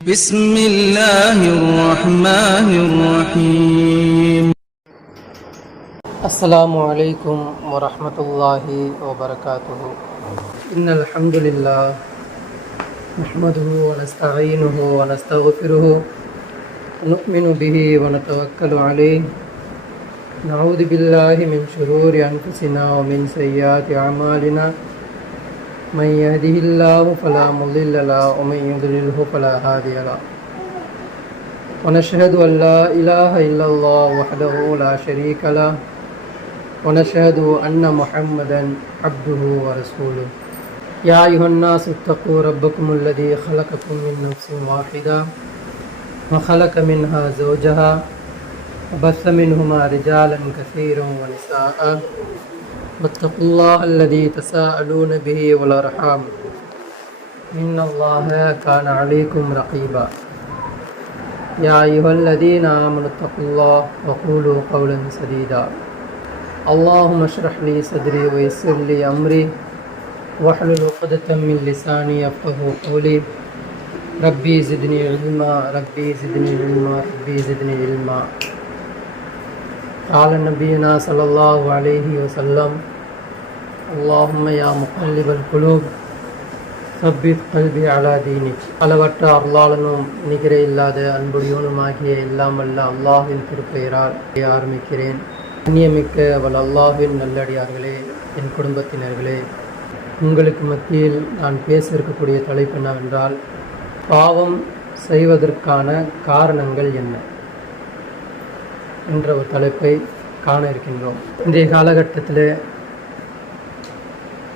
بسم الله الرحمن الرحيم. السلام عليكم ورحمة الله وبركاته. إن الحمد لله نحمده ونستعينه ونستغفره ونؤمن به ونتوكل عليه. نعوذ بالله من شرور أنفسنا ومن سيئات أعمالنا. من يهده الله فلا مضل له ومن يضلله فلا هادي له. ونشهد أن لا إله إلا الله وحده لا شريك له ونشهد أن محمدا عبده ورسوله. يا أيها الناس اتقوا ربكم الذي خلقكم من نفس واحدة وخلق منها زوجها وبث منهما رجالا كثيرا ونساء واتقوا الله الذي تساءلون به والأرحام إن الله كان عليكم رقيبا. يا أيها الذين آمنوا اتقوا الله وقولوا قولا سديدا. اللهم اشرح لي صدري ويسر لي أمري واحلل عقدة من لساني يفقهوا قولي. ربي زدني علما ربي زدني علما ربي زدني علما. قال نبينا صلى الله عليه وسلم اللهم يا مقلب القلوب ثبت قلبي على دينك. அளவற்ற அருளாளனும் நிகர இல்லாத அன்புடையவனுமாகிய எல்லாம் அல்ல அல்லாஹ்வின் திருப்பெயரால் ஆரம்பிக்கிறேன். கண்ணியமிக்க அவள் அல்லாஹ்வின் நல்லடியார்களே, என் குடும்பத்தினர்களே, உங்களுக்கு மத்தியில் நான் பேச இருக்கக்கூடிய தலைப்பு என்னவென்றால், பாவம் செய்வதற்கான காரணங்கள் என்ன என்ற ஒரு தலைப்பை காண இருக்கின்றோம். இன்றைய காலகட்டத்தில்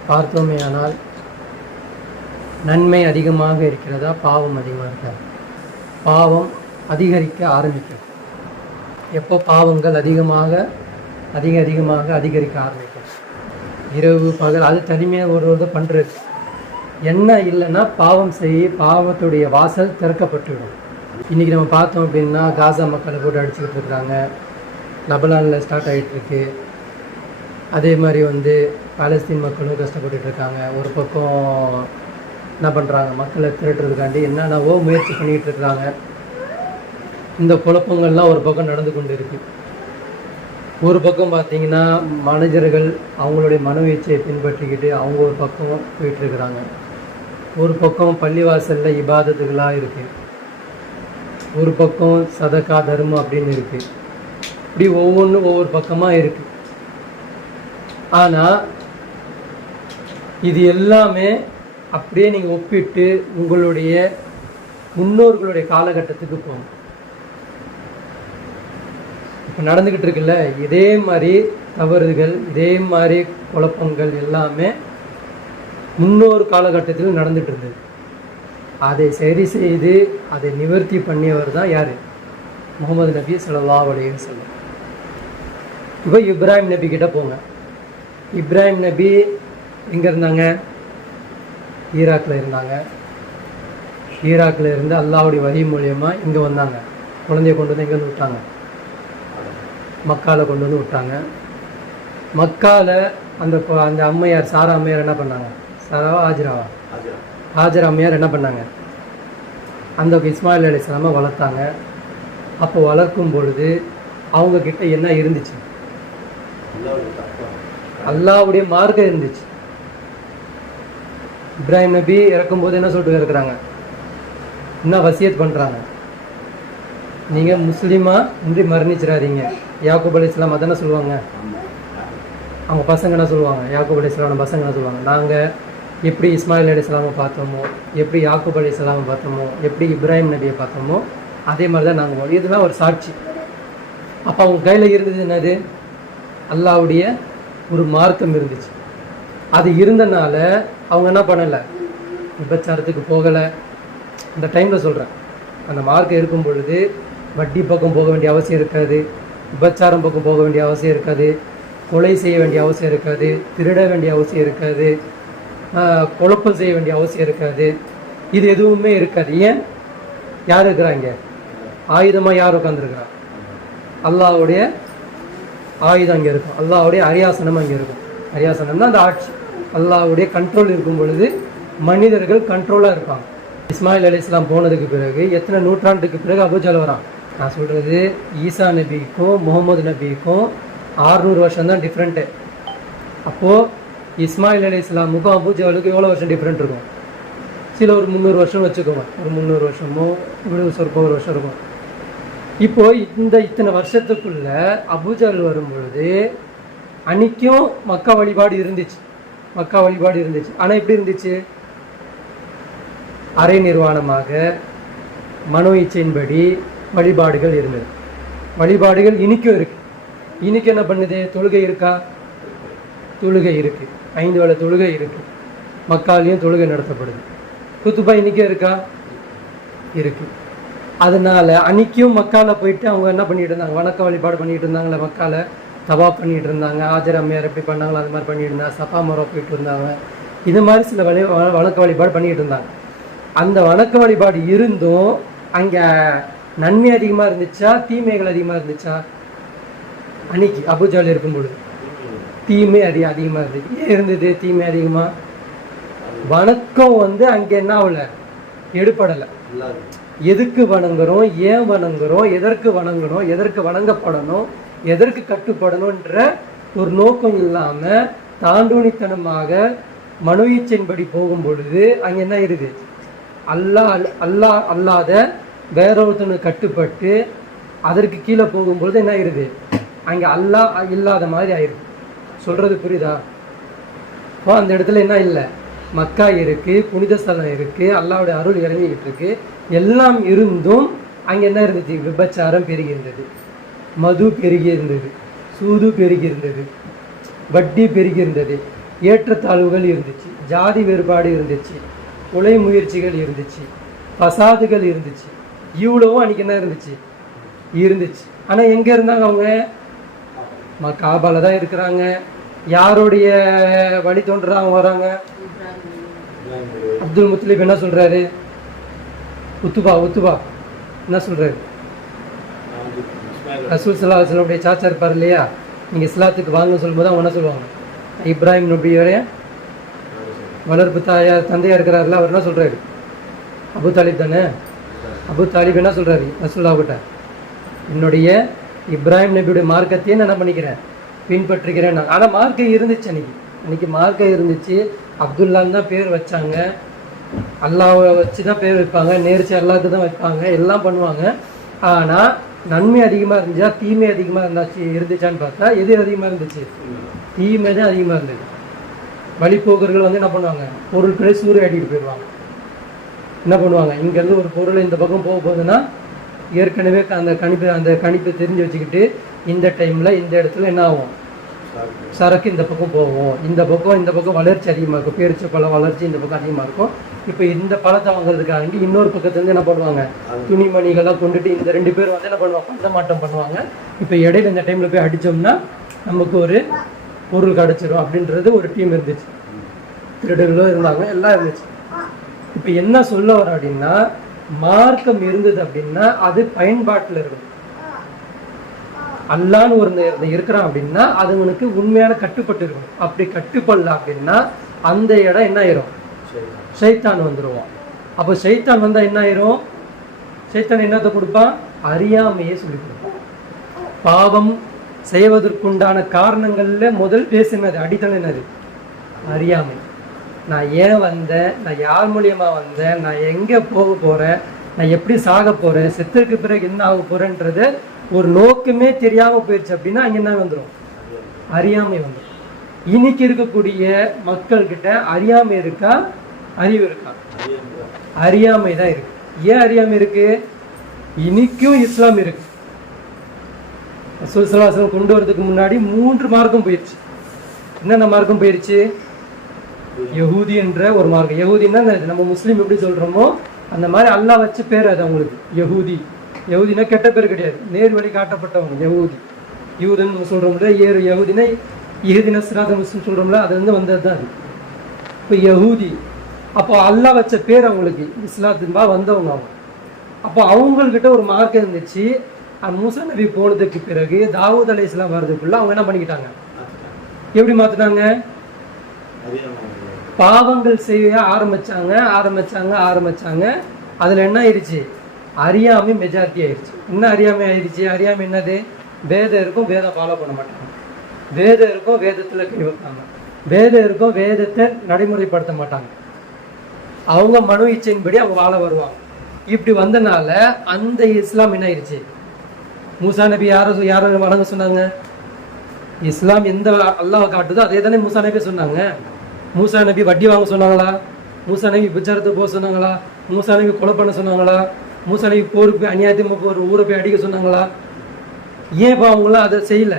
பார்த்தோமேயானால் நன்மை அதிகமாக இருக்கிறதா, பாவம் அதிகமாக இருக்கிறதா? பாவம் அதிகரிக்க ஆரம்பிக்கும். எப்போ பாவங்கள் அதிகமாக அதிகரிக்க ஆரம்பிக்கும், இரவு பகல், அது தனிமையாக ஒரு பண்ணுறது என்ன இல்லைன்னா பாவத்துடைய வாசல் திறக்கப்பட்டுவிடும். இன்றைக்கி நம்ம பார்த்தோம் அப்படின்னா காசா மக்களை போட்டு அடிச்சுக்கிட்டு இருக்கிறாங்க, லெபனானில் ஸ்டார்ட் ஆகிட்டுருக்கு. அதே மாதிரி பாலஸ்தீன் மக்களும் கஷ்டப்பட்டுட்டு இருக்காங்க. ஒரு பக்கம் என்ன பண்ணுறாங்க, மக்களை திரட்டுறதுக்காண்டி என்னென்னவோ முயற்சி பண்ணிக்கிட்டு இருக்கிறாங்க. இந்த குழப்பங்கள்லாம் ஒரு பக்கம் நடந்து கொண்டு இருக்குது. ஒரு பக்கம் பார்த்திங்கன்னா மனிதர்கள் அவங்களுடைய மனவீச்சையை பின்பற்றிக்கிட்டு அவங்க ஒரு பக்கம் போயிட்டுருக்குறாங்க. ஒரு பக்கம் பள்ளிவாசலில் இபாதத்துகளாக இருக்குது, ஒரு பக்கம் சதக்கா தர்மம் அப்படின்னு இருக்குது. இப்படி ஒவ்வொன்றும் ஒவ்வொரு பக்கமாக இருக்குது. ஆனால் இது எல்லாமே அப்படியே நீங்கள் ஒப்பிட்டு உங்களுடைய முன்னோர்களுடைய காலகட்டத்துக்கு போகணும். இப்போ நடந்துக்கிட்டு இருக்குல்ல, இதே மாதிரி தவறுகள், இதே மாதிரி குழப்பங்கள் எல்லாமே முன்னோரு காலகட்டத்தில் நடந்துகிட்டு இருந்தது. அதை சரி செய்து அதை நிவர்த்தி பண்ணியவர் தான் யார்? முகமது நபி ஸல்லல்லாஹு அலைஹி வஸல்லம். இப்போ இப்ராஹிம் நபி கிட்ட போங்க. இப்ராஹிம் நபி எங்கே இருந்தாங்க? ஈராக்கில் இருந்தாங்க. ஈராக்கில் இருந்து அல்லாஹ்வுடைய வஹி மூலியமாக இங்கே வந்தாங்க. குழந்தைய கொண்டு வந்து எங்கே வந்து விட்டாங்க? மக்காவில் கொண்டு வந்து விட்டாங்க. மக்காவில் அந்த அம்மையார், சாரா அம்மையார் என்ன பண்ணாங்க? சாராவா ஹாஜராவா? ஹாஜர் அம்மையார் என்ன பண்ணாங்க? அந்த இஸ்மாயில் அலைஹிஸ்ஸலாமை வளர்த்தாங்க. அப்போ வளர்க்கும் பொழுது அவங்கக்கிட்ட என்ன இருந்துச்சு? அல்லாஹ்வுடைய மார்க்கம் இருந்துச்சு. இப்ராஹிம் நபி இறக்கும்போது என்ன சொல்லிட்டு இருக்கிறாங்க? என்ன வசியத் பண்ணுறாங்க? நீங்கள் முஸ்லீமாக இன்றி மரணிச்சிடாதீங்க. யாக்கூப் அலைஹிஸ்ஸலாம் அதானே சொல்லுவாங்க. அவங்க பசங்க என்ன சொல்லுவாங்க? யாக்கூப் அலைஹிஸ்ஸலாமோட பசங்க என்ன சொல்லுவாங்க? நாங்கள் எப்படி இஸ்மாயில் அலைஹிஸ்ஸலாமை பார்த்தோமோ, எப்படி யாக்கூப் அலைஹிஸ்ஸலாமை பார்த்தோமோ, எப்படி இப்ராஹிம் நபியை பார்த்தோமோ, அதே மாதிரி தான் நாங்கள். இதுதான் ஒரு சாட்சி. அப்போ அவங்க கையில் இருந்தது என்னது? அல்லாஹ்வுடைய ஒரு மார்க்கம் இருந்துச்சு. அது இருந்தனால அவங்க என்ன பண்ணலை? விபச்சாரத்துக்கு போகலை. இந்த டைமில் சொல்கிறேன், அந்த மார்க்கம் இருக்கும் பொழுது வட்டி பக்கம் போக வேண்டிய அவசியம் இருக்காது, விபச்சாரம் பக்கம் போக வேண்டிய அவசியம் இருக்காது, கொலை செய்ய வேண்டிய அவசியம் இருக்காது, திருட வேண்டிய அவசியம் இருக்காது, குழப்பம் செய்ய வேண்டிய அவசியம் இருக்காது. இது எதுவுமே இருக்காது. ஏன்? யார் இருக்கிறாங்க? ஆயுதமாக யார் உட்காந்துருக்கிறா? அல்லாஹ்வுடைய ஆயுதம் அங்கே இருக்கும். அல்லாஹ்வுடைய அரியாசனம் அங்கே இருக்கும். அரியாசனம் தான் அந்த ஆட்சி. அல்லாஹ்வுடைய கண்ட்ரோல் இருக்கும் பொழுது மனிதர்கள் கண்ட்ரோலாக இருப்பாங்க. இஸ்மாயில் அலைஹிஸ்ஸலாம் போனதுக்கு பிறகு எத்தனை நூற்றாண்டுக்கு பிறகு அபூஜஹல் வரான்? நான் சொல்கிறது ஈசா நபிக்கும் முகமது நபிக்கும் 600 வருஷம் தான் டிஃப்ரெண்ட்டு. அப்போது இஸ்மாயில் அலைஹிஸ்ஸலாமுக்கும் அபூஜஹலுக்கும் எவ்வளோ வருஷம் டிஃப்ரெண்ட் இருக்கும்? சில ஒரு 300 வருஷம் வச்சுக்கோங்க. ஒரு 300 வருஷமோ இவ்வளோ சொற்ப ஒரு வருஷம் இருக்கும். இப்போது இத்தனை வருஷத்துக்குள்ள அபூஜஹல் வரும்பொழுது அன்றைக்கும் மக்கா வழிபாடு இருந்துச்சு. ஆனால் எப்படி இருந்துச்சு? அரை நிர்வாணமாக மனோ இச்சையின்படி வழிபாடுகள் இருந்தது. வழிபாடுகள் இன்றைக்கும் இருக்குது. இன்றைக்கி என்ன பண்ணுது? தொழுகை இருக்கா? தொழுகை இருக்குது. 5 வேளை தொழுகை இருக்குது. மக்காலையும் தொழுகை நடத்தப்படுது. குத்துபா இன்றைக்கும் இருக்கா? இருக்குது. அதனால் அன்றைக்கும் மக்காவில் போயிட்டு அவங்க என்ன பண்ணிகிட்டு இருந்தாங்க? வணக்க வழிபாடு பண்ணிகிட்டு இருந்தாங்களே. மக்காவில் தவா பண்ணிகிட்டு இருந்தாங்க. ஆஜர் அம்மையார் எப்படி பண்ணாங்களோ அது மாதிரி பண்ணிட்டு இருந்தாங்க. சஃபா மரம் போயிட்டு இருந்தாங்க. இது மாதிரி சில வணக்க வழிபாடு பண்ணிகிட்டு இருந்தாங்க. அந்த வணக்க வழிபாடு இருந்தும் அங்கே நன்மை அதிகமாக இருந்துச்சா தீமைகள் அதிகமாக இருந்துச்சா? அன்னைக்கு அபூஜஹல் இருக்கும் பொழுது தீமை அதிகமாக இருந்துச்சு. ஏன் இருந்தது தீமை அதிகமாக? வணக்கம் அங்கே என்ன ஆகலை? எடுப்படலை. எதுக்கு வணங்குறோம், ஏன் வணங்குறோம், எதற்கு வணங்கணும், எதற்கு வணங்கப்படணும், எதற்கு கட்டுப்படணுன்ற ஒரு நோக்கம் இல்லாமல் தாண்டூனித்தனமாக மனோ இச்சையின்படி போகும் பொழுது அங்கே என்ன இருக்குது? அல்லாத வேற ஒருத்தனுக்கு கட்டுப்பட்டு அதற்கு கீழே போகும்பொழுது என்ன ஆயிடுது? அங்கே அல்லாஹ் இல்லாத மாதிரி ஆயிடுது. சொல்கிறது புரியுதா? இப்போ அந்த இடத்துல என்ன இல்லை? மக்கா இருக்குது, புனித ஸ்தலம் இருக்குது, அல்லாஹ்வுடைய அருள் இறங்கிக்கிட்டு இருக்கு. எல்லாம் இருந்தும் அங்கே என்ன இருந்துச்சு? விபச்சாரம் பெருகி இருந்தது, மது பெருகி இருந்தது, சூது பெருகி இருந்தது, வட்டி பெருகி இருந்தது, ஏற்றத்தாழ்வுகள் இருந்துச்சு, ஜாதி வேறுபாடு இருந்துச்சு, கொலை முயற்சிகள் இருந்துச்சு, பசாதுகள் இருந்துச்சு. இவ்வளவும் அன்றைக்கி என்ன இருந்துச்சு. ஆனால் எங்கே இருந்தாங்க அவங்க? காபால தான் இருக்கிறாங்க. யாருடைய வழி தோன்றா அவங்க வராங்க? அப்துல் முத்தலிப் என்ன சொல்கிறாரு? உத்துபா என்ன சொல்கிறாரு? ரசூல் ஸல்லல்லாஹு அலைஹி வஸல்லம் சாச்சா இருப்பார் இல்லையா? நீங்கள் இஸ்லாத்துக்கு வாங்க சொல்லும்போது அவங்க என்ன சொல்லுவாங்க? இப்ராஹிம் நபியோடைய வளர்ப்பு தாயார் தந்தையாக இருக்கிறாருல, அவர் என்ன சொல்கிறாரு? அபு தாலிப் தானே. அபு தாலிப் என்ன சொல்கிறாரு ரசூலுல்லாஹ்கிட்ட? என்னுடைய இப்ராஹிம் நபியுடைய மார்க்கத்தையே நான் என்ன பண்ணிக்கிறேன், பின்பற்றுகிறேன். ஆனால் மார்க்கம் இருந்துச்சு. அன்றைக்கி மார்க்கம் இருந்துச்சு. அப்துல்லான்னு தான் பேர் வச்சாங்க. அல்லாவை வச்சு தான் பேர் வைப்பாங்க. நேர்ச்சி அல்லாவுக்கு தான் வைப்பாங்க. எல்லாம் பண்ணுவாங்க. ஆனால் நன்மை அதிகமாக இருந்துச்சா தீமை அதிகமாக இருந்துச்சான்னு பார்த்தா எது அதிகமாக இருந்துச்சு? தீமை தான் அதிகமாக இருந்தது. வழிபோக்கர்கள் என்ன பண்ணுவாங்க? பொருட்களை சூறையாடிட்டு போயிடுவாங்க. என்ன பண்ணுவாங்க? இங்கேருந்து ஒரு பொருள் இந்த பக்கம் போக போகுதுன்னா ஏற்கனவே அந்த கணிப்பை தெரிஞ்சு வச்சுக்கிட்டு இந்த டைமில் இந்த இடத்துல என்ன ஆகும்? சரக்கு இந்த பக்கம் போவோம். இந்த பக்கம் வளர்ச்சி அதிகமாக இருக்கும். பேரிச்ச பழம் வளர்ச்சி இந்த பக்கம் அதிகமாக இருக்கும். இப்போ இந்த பழத்தை வாங்குறதுக்காக இன்னொரு பக்கத்துலேருந்து என்ன பண்ணுவாங்க? துணிமணிகள்லாம் கொண்டுட்டு இந்த 2 பேர் என்ன பண்ணுவாங்க? பண்டமாட்டம் பண்ணுவாங்க. இப்போ இடையில இந்த டைமில் போய் அடித்தோம்னா நமக்கு ஒரு பொருள் கிடச்சிரும் அப்படின்றது ஒரு டீம் இருந்துச்சு. திருடர்களும் இருந்தாங்க, எல்லாம் இருந்துச்சு. இப்போ என்ன சொல்ல வர அப்படின்னா, மார்க்கம் இருந்தது அப்படின்னா அது பயன்பாட்டில் இருக்கும். அல்லான்னு ஒரு இருக்கிறான் அப்படின்னா அதுங்களுக்கு உண்மையான கட்டுப்பட்டு இருக்கும். அப்படி கட்டுப்படல அப்படின்னா அந்த இடம் என்ன ஆயிரும்? ஷைத்தான் வந்துடுவான். அப்போ ஷைத்தான் வந்தால் என்ன ஆயிரும்? ஷைத்தான் என்னத்தை கொடுப்பான்? அறியாமையே சொல்லி கொடுப்பான். பாவம் செய்வதற்குண்டான காரணங்கள்ல முதல் பேசினது அடித்தளம் என்னது? அறியாமை. நான் ஏன் வந்தேன், நான் யார் மூலியமா வந்தேன், நான் எங்கே போக போகிறேன், நான் எப்படி சாக போகிறேன், செத்துக்கு பிறகு என்ன ஆக போகிறேன்றது ஒரு நோக்கமே தெரியாமல் போயிடுச்சு அப்படின்னா அங்கே என்ன வந்துடும்? அறியாமை வந்துடும். இன்னைக்கு இருக்கக்கூடிய மக்கள்கிட்ட அறியாமை இருக்கா, அறிவு இருக்கா? அறியாமை தான் இருக்கு. ஏன் அறியாமை இருக்கு? இன்னைக்கும் இஸ்லாம் இருக்கு. ரசூல் ஸல்லல்லாஹு அலைஹி வஸல்லம் கொண்டு வரதுக்கு முன்னாடி 3 மார்க்கம் போயிடுச்சு. என்னென்ன மார்க்கம் போயிடுச்சு? யஹூதி என்ற ஒரு மார்க்கம். யஹூதின்னா நம்ம முஸ்லீம் எப்படி சொல்கிறோமோ அந்த மாதிரி அல்லாஹ் வச்ச பேர் அது அவங்களுக்கு யஹூதி. யஹூதினா கெட்ட பேர் கிடையாது, நேர் வழி காட்டப்பட்டவங்க யஹூதி. யூதன் சொல்கிறோம்ல, யஹூதினா யஹூதினா சிராத முஸ்லிம் சொல்கிறோம்ல, அது வந்தது தான் அது. இப்போ யஹூதி, அப்போ அல்லாஹ் வச்ச பேர் அவங்களுக்கு, இஸ்லாத்தின்பா வந்தவங்க அவங்க. அப்போ அவங்கக்கிட்ட ஒரு மார்க்கம் இருந்துச்சு. மூசா நபி போனதுக்கு பிறகு தாவூத் அலைஹிஸ்ஸலாம் வர்றதுக்குள்ள அவங்க என்ன பண்ணிக்கிட்டாங்க? எப்படி மாற்றிட்டாங்க? பாவங்கள் செய்ய ஆரம்பிச்சாங்க. அதில் என்ன ஆயிடுச்சு? அறியாமை மெஜாரிட்டி ஆயிடுச்சு. என்ன அறியாமை ஆயிடுச்சு? அறியாமை என்னது? வேதம் இருக்கும், வேதம் ஃபாலோ பண்ண மாட்டாங்க. வேதம் இருக்கும், வேதத்தில் கை வைப்பாங்க. வேதம் இருக்கும், வேதத்தை நடைமுறைப்படுத்த மாட்டாங்க. அவங்க மனு இச்சையின்படி அவங்க வாழ வருவாங்க. இப்படி வந்தனால அந்த இஸ்லாம் என்ன ஆயிடுச்சு? மூசா நபி யாரை வணங்க சொன்னாங்க? இஸ்லாம் எந்த அல்லாஹ் காட்டுதோ அதே தானே மூசா நபி சொன்னாங்க. மூசா நபி வட்டி வாங்க சொன்னாங்களா? மூசா நபி விசாரத்துக்கு போக சொன்னாங்களா? மூசா நபி கொலை பண்ண சொன்னாங்களா? மூசா நபி போருக்கு அநியாயத்துக்கு ஒரு ஊரை போய் அடிக்க சொன்னாங்களா? ஏன் இப்போ அவங்களாம் அதை செய்யல?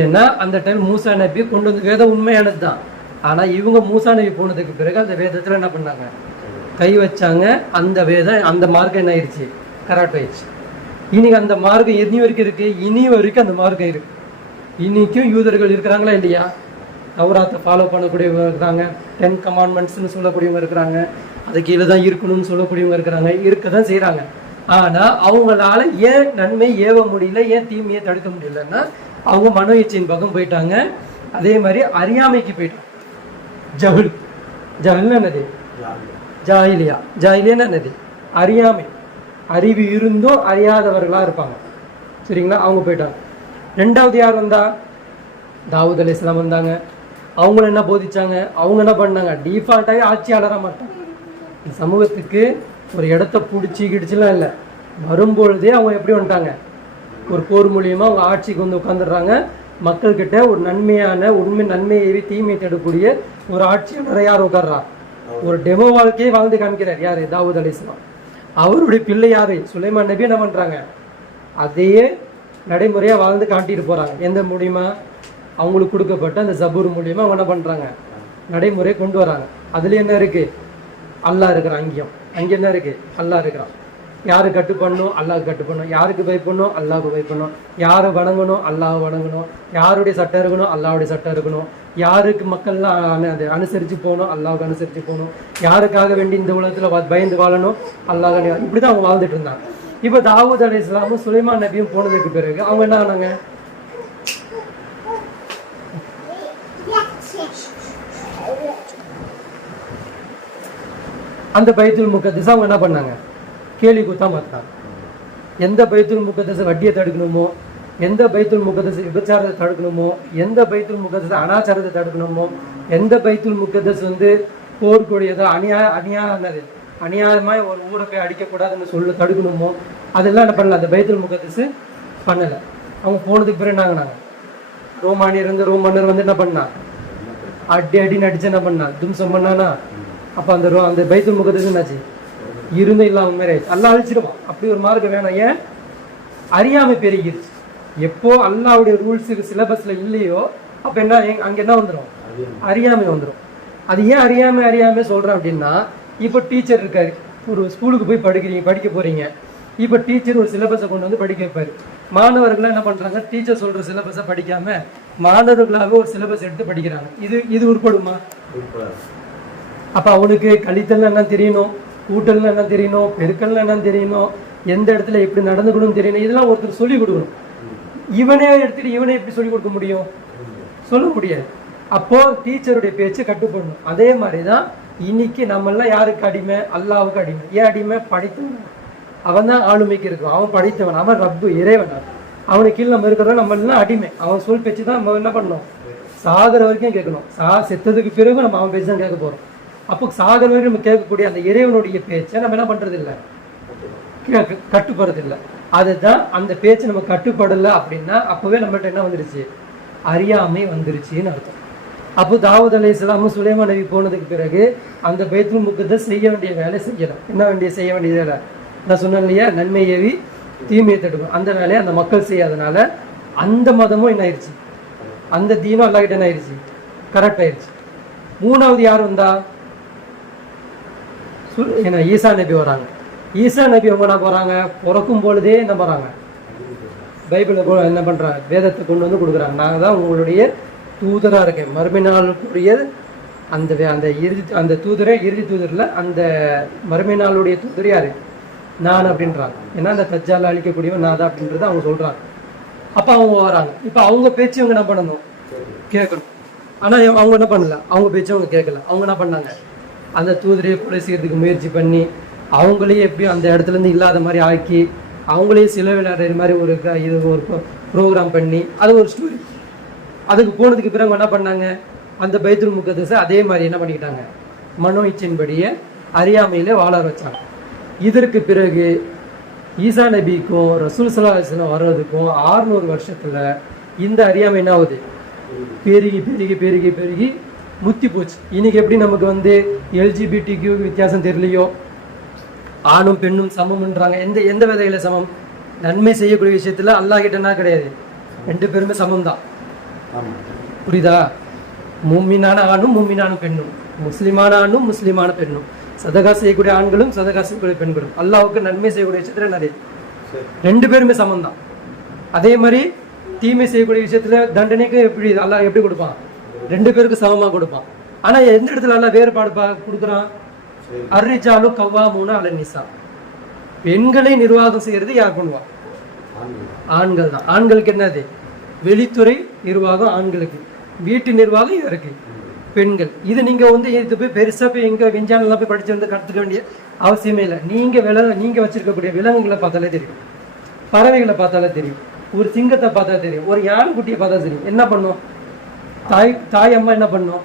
ஏன்னா அந்த டைம் மூசா நபி கொண்டு வந்து வேதம் உண்மையானது தான். ஆனால் இவங்க மூசா நபி போனதுக்கு பிறகு அந்த வேதத்தில் என்ன பண்ணாங்க? கை வச்சாங்க. அந்த வேதம் அந்த மார்க்கம் என்ன ஆயிடுச்சு? கரெக்ட் ஆயிடுச்சு. இன்னைக்கு அந்த மார்க்கம் இனி வரைக்கும் இருக்கு. இனி வரைக்கும் அந்த மார்க்கம் இருக்கு. இன்னைக்கும் யூதர்கள் இருக்கிறாங்களா இல்லையா? தௌராத்தை ஃபாலோ பண்ணக்கூடியவங்க இருக்கிறாங்க. 10 கமாண்ட்மெண்ட்ஸ்னு சொல்லக்கூடியவங்க இருக்கிறாங்க. அது கீழே தான் இருக்கணும்னு சொல்லக்கூடியவங்க இருக்கிறாங்க. இருக்க தான் செய்கிறாங்க. ஆனால் அவங்களால ஏன் நன்மை ஏவ முடியல, ஏன் தீமையை தடுக்க முடியலன்னா அவங்க மனோ இச்சையின் பக்கம் போயிட்டாங்க. அதே மாதிரி அறியாமைக்கு போயிட்டாங்க. ஜஹல்னா என்னது? ஜாஹிலியா என்னது? அறியாமை. அறிவு இருந்தும் அறியாதவர்களாக இருப்பாங்க. சரிங்களா? அவங்க போயிட்டாங்க. ரெண்டாவது யார் வந்தா? தாவூத் அலைஹிஸ்ஸலாம் வந்தாங்க. அவங்கள என்ன போதிச்சாங்க? அவங்க என்ன பண்ணாங்க? டிஃபால்ட்டாகவே ஆட்சியாளராக மாட்டாங்க. இந்த சமூகத்துக்கு ஒரு இடத்த பிடிச்சி கிடிச்சுலாம் இல்லை. வரும்பொழுதே அவங்க எப்படி வந்துட்டாங்க? ஒரு போர் மூலியமாக அவங்க ஆட்சிக்கு வந்து உட்காந்துடுறாங்க. மக்கள்கிட்ட ஒரு நன்மையான நன்மையை தீமையை தேடக்கூடிய ஒரு ஆட்சியாளரை யார் உட்கார்றா? ஒரு டெமோ வாழ்க்கையை வாழ்ந்து காமிக்கிறார். யார்? தாவூத் அலைஹிஸ்ஸலாம். அவருடைய பிள்ளை யாரு? சுலைமான் நபி என்ன பண்ணுறாங்க? அதையே நடைமுறையாக வாழ்ந்து காட்டிட்டு போகிறாங்க. எந்த மூலியமா? அவங்களுக்கு கொடுக்கப்பட்ட அந்த ஜபூர் மூலியமாக அவங்க என்ன பண்ணுறாங்க? நடைமுறையை கொண்டு வராங்க. அதுல என்ன இருக்குது? அல்லாஹ் இருக்கிறான். அங்கே என்ன இருக்குது? அல்லாஹ் இருக்கிறான். யாரு கட்டுப்படணும்? அல்லாஹ் கட்டுப்படணும். யாருக்கு பயப்படணும்? அல்லாஹ்வுக்கு பயப்படணும். யாரை வணங்கணும்? அல்லாஹ் வணங்கணும். யாருடைய சட்டம் இருக்கணும்? அல்லாஹ்வுடைய சட்டம் இருக்கணும். யாருக்கு மக்கள்லாம் அதை அனுசரித்து போகணும்? அல்லாஹ்வுக்கு அனுசரித்து போகணும். யாருக்காக வேண்டி இந்த உலகத்தில் பயந்து வாழணும்? அல்லாஹ். இப்படி தான் அவங்க வாழ்ந்துட்டு இருந்தாங்க. இப்போ தாவூத் அலைஹிஸ்ஸலாமும் சுலைமான் நபியும் போனதுக்கு பிறகு அவங்க என்ன ஆனாங்க? அந்த பைத்துல் முகத்தஸ் அவங்க என்ன பண்ணாங்க? கேலி கூத்தா மாத்தாங்க. எந்த பைத்துல் முகத்தஸ் வட்டியை தடுக்கணுமோ, எந்த பைத்துல் முகத்தஸ் விபச்சாரத்தை தடுக்கணுமோ, எந்த பைத்துல் முகத்தஸ் அனாச்சாரத்தை தடுக்கணுமோ, எந்த பைத்துல் முகத்தஸ் போர்க்கூடியதோ அநியாயமாய் ஒரு ஊரை போய் அடிக்கக்கூடாதுன்னு தடுக்கணுமோ, அதெல்லாம் என்ன பண்ணல? அந்த பைத்துல் முகத்தஸ் பண்ணலை. அவங்க போனதுக்கு பிறகு என்னாங்கனாங்க? ரோம் மன்னர் என்ன பண்ணா? அடின்னு அடிச்சு என்ன பண்ணா? தும்சம் பண்ணானா? அப்போ அந்த பைத்துல் முகத்தஸ் என்னாச்சு? இருந்தும் இல்லாம மாதிரி அல்லாஹ் அழிச்சிடுவான். அப்படி ஒரு மார்க்கம் வேணாம். ஏன்? அறியாமை பெருகிருச்சு. எப்போ அல்லாஹ்வுடைய ரூல்ஸுக்கு சிலபஸ்ல இல்லையோ அப்போ என்ன அங்கே என்ன வந்துடும்? அறியாமை வந்துடும். அது ஏன் அறியாமை சொல்கிறேன் அப்படின்னா, இப்போ டீச்சர் இருக்காரு. ஒரு ஸ்கூலுக்கு போய் படிக்க போகிறீங்க. இப்போ டீச்சர் ஒரு சிலபஸை கொண்டு வந்து படிக்க வைப்பார். மாணவர்கள்லாம் என்ன பண்ணுறாங்க? டீச்சர் சொல்கிற சிலபஸை படிக்காமல் மாணவர்களாகவே ஒரு சிலபஸ் எடுத்து படிக்கிறாங்க. இது உட்படுமா? அப்போ அவனுக்கு கழித்தல் என்ன தெரியணும், கூட்டல்னு என்ன தெரியணும், பெருக்கல்னு என்ன தெரியணும், எந்த இடத்துல எப்படி நடந்துக்கணும்னு தெரியணும். இதெல்லாம் ஒருத்தர் சொல்லிக் கொடுக்கணும். இவனே எடுத்துட்டு இவனே எப்படி சொல்லிக் கொடுக்க முடியும்? சொல்ல முடியாது. அப்போ டீச்சருடைய பேச்சு கட்டுப்படணும். அதே மாதிரி தான் இன்னைக்கு நம்மெல்லாம் யாருக்கு அடிமை? அல்லாஹ்வுக்கு அடிமை. ஏன் அடிமை? படித்தவன். அவன் தான் ஆளுமைக்கு இருக்கும். அவன் படித்தவன், அவன் ரப்பு, இறைவன். அவனுக்கு கீழே நம்ம இருக்கிறோம். நம்ம எல்லாம் அடிமை. அவன் சொல் பேச்சு தான் நம்ம என்ன பண்ணணும்? சாகிற வரைக்கும் கேட்கணும். செத்ததுக்கு பிறகு நம்ம அவன் பேச்சு தான் கேட்க போறோம். அப்போ சாகிற வரைக்கும் நம்ம கேட்கக்கூடிய அந்த இறைவனுடைய பேச்சை நம்ம என்ன பண்றது இல்லை? கட்டுப்படுறது இல்லை. அதுதான் அந்த பேச்சு நம்ம கட்டுப்படலை அப்படின்னா அப்போவே நம்மள்ட்ட என்ன வந்துருச்சு? அறியாமை வந்துருச்சுன்னு அர்த்தம். அப்போ தாவூத் அலைஹிஸ்ஸலாமும் சுலைமான் நபி போனதுக்கு பிறகு அந்த பைத்துல் முகத்தஸ் செய்ய வேண்டிய வேலை செய்யலாம். செய்ய வேண்டிய வேலை நான் சொன்னேன் இல்லையா? நன்மை ஏவி தீமையை தடுக்கும். அந்த வேலையை அந்த மக்கள் செய்யாதனால அந்த மதமும் என்ன ஆயிடுச்சு? அந்த தீனும் அல்லாஹ்கிட்ட என்ன ஆயிடுச்சு? கரெக்ட் ஆயிடுச்சு. மூணாவது யார் வந்தா? ஈசா நபி வராங்க. ஈசா நபி அவங்க என்ன போறாங்க? பிறக்கும் பொழுதே என்ன போறாங்க? பைபிளை என்ன பண்றாங்க? வேதத்தை கொண்டு வந்து கொடுக்குறாங்க. நாங்கள் தான் உங்களுடைய தூதரா இருக்கேன். மறுமை நாளுக்குரிய அந்த தூதரை இறுதி தூதரில் அந்த மறுமை நாளுடைய தூதர் யாரு? நான் அப்படின்றாங்க. ஏன்னா அந்த தஜ்ஜாலை அழிக்கக்கூடியவன் நான் தான் அப்படின்றத அவங்க சொல்றாங்க. அப்போ அவங்க வராங்க. இப்போ அவங்க பேச்சு இவங்க என்ன பண்ணணும்? கேட்கணும். ஆனால் அவங்க என்ன பண்ணல, அவங்க பேச்சு அவங்க கேட்கல. அவங்க என்ன பண்ணாங்க, அந்த தூதரையை கொலை செய்யறதுக்கு முயற்சி பண்ணி அவங்களையும் எப்படியும் அந்த இடத்துலேருந்து இல்லாத மாதிரி ஆக்கி அவங்களையும் சில விளையாடுற மாதிரி இது ஒரு ப்ரோக்ராம் பண்ணி அது ஒரு ஸ்டோரி. அதுக்கு போனதுக்கு பிறகு என்ன பண்ணாங்க, அந்த பைத்துல் முகத்தஸை அதே மாதிரி என்ன பண்ணிக்கிட்டாங்க, மனோ இச்சின்படியே அறியாமையிலே வாழ வச்சாங்க. இதற்கு பிறகு ஈசா நபிக்கும் ரசூல் ஸல்லல்லாஹு அலைஹி வஸல்லம் வர்றதுக்கும் 600 வருஷத்துல இந்த அறியாமை என்ன ஆகுது, பெருகி பெருகி பெருகி பெருகி முத்தி போச்சு. இன்னைக்கு எப்படி நமக்கு எல்ஜிபிடிக்கு வித்தியாசம் தெரியலையோ, ஆணும் பெண்ணும் சமம்ன்றாங்க. எந்த விதையில சமம்? நன்மை செய்யக்கூடிய விஷயத்துல அல்லாஹ் கிட்டனா கிடையாது, 2 பேருமே சமம் தான். புரியுதா? மும்மினான ஆணும் மும்மினான பெண்ணும், முஸ்லிமான ஆணும் முஸ்லிமான பெண்ணும், சதகா செய்யக்கூடிய ஆண்களும் சதகா செய்யக்கூடிய பெண்களும், அல்லாஹ்வுக்கு நன்மை செய்யக்கூடிய விஷயத்துல நிறைய 2 பேருமே சமம் தான். அதே மாதிரி தீமை செய்யக்கூடிய விஷயத்துல தண்டனைக்கு எப்படி அல்லாஹ் எப்படி கொடுப்பான், 2 பேருக்கு சமமா கொடுப்பான். ஆனா எந்த இடத்துல அல்லாஹ் வேறுபாடு கொடுக்குறான்? அர்ரிஜாலு கவ்வாமூன அலன் நிசா, பெண்களை நிர்வாகம் செய்யறது யார் பண்ணுவா? ஆண்கள் தான். ஆண்களுக்கு என்னது, வெளித்துறை நிர்வாகம் ஆண்களுக்கு, வீட்டு நிர்வாகம் யாருக்கு? பெண்கள். இது நீங்க இது போய் பெருசா போய் எங்க விஞ்ஞானம் போய் படிச்சு கற்றுக்க வேண்டிய அவசியமே இல்லை. நீங்க வச்சிருக்கக்கூடிய விலங்குகளை பார்த்தாலே தெரியும், பறவைகளை பார்த்தாலே தெரியும், ஒரு சிங்கத்தை பார்த்தா தெரியும், ஒரு யானை குட்டியை பார்த்தா தெரியும். என்ன பண்ணும் தாய் அம்மா என்ன பண்ணும்,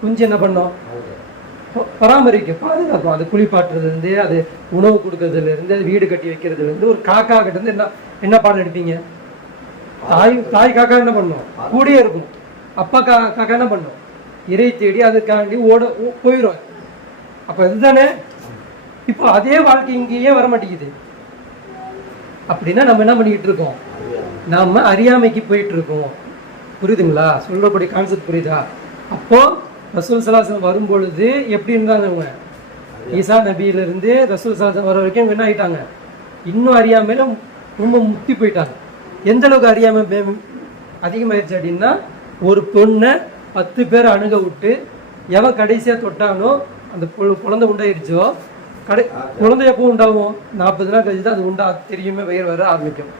குஞ்சு என்ன பண்ணும், பராமரிக்க பாதுகாக்கும். அது குளிப்பாட்டுறதுல இருந்து, அது உணவு கொடுக்கறதுல இருந்து, அது வீடு கட்டி வைக்கிறதுல இருந்து. ஒரு காக்கா கிட்ட இருந்து என்ன பாடம் எடுப்பீங்க? தாய் காக்கா என்ன பண்ணும், கூடயே இருக்கும். அப்பா காக்கா என்ன பண்ணும், இறை தேடி அதுக்காண்டி போயிடும். அப்ப இதுதானே. இப்போ அதே வாழ்க்கை இங்கேயே வர மாட்டேங்குது. அப்படின்னா நம்ம என்ன பண்ணிக்கிட்டு இருக்கோம், நாம அறியாமைக்கு போயிட்டு இருக்கோம். புரியுதுங்களா? சொல்லக்கூடிய கான்செப்ட் புரியுதா? அப்போ ரசூல் ஸல்லல்லாஹு அலைஹி வஸல்லம் வரும்பொழுது எப்படி இருந்தாங்க அவங்க, ஈசா நபியிலிருந்து ரசூல் ஸல்லல்லாஹு அலைஹி வஸல்லம் வர வரைக்கும் என்ன ஆகிட்டாங்க, இன்னும் அறியாமையில ரொம்ப முத்தி போயிட்டாங்க. எந்த அளவுக்கு அறியாமை அதிகமாயிருச்சு அப்படின்னா, ஒரு பொண்ணை 10 பேர் அணுக விட்டு எவன் கடைசியா தொட்டானோ அந்த குழந்தை உண்டாயிருச்சோ, குழந்தை எப்போ உண்டாகும், 40 நாள் கழிச்சு தான் அது தெரியுமே, வயிறு வர ஆரம்பிக்கும்.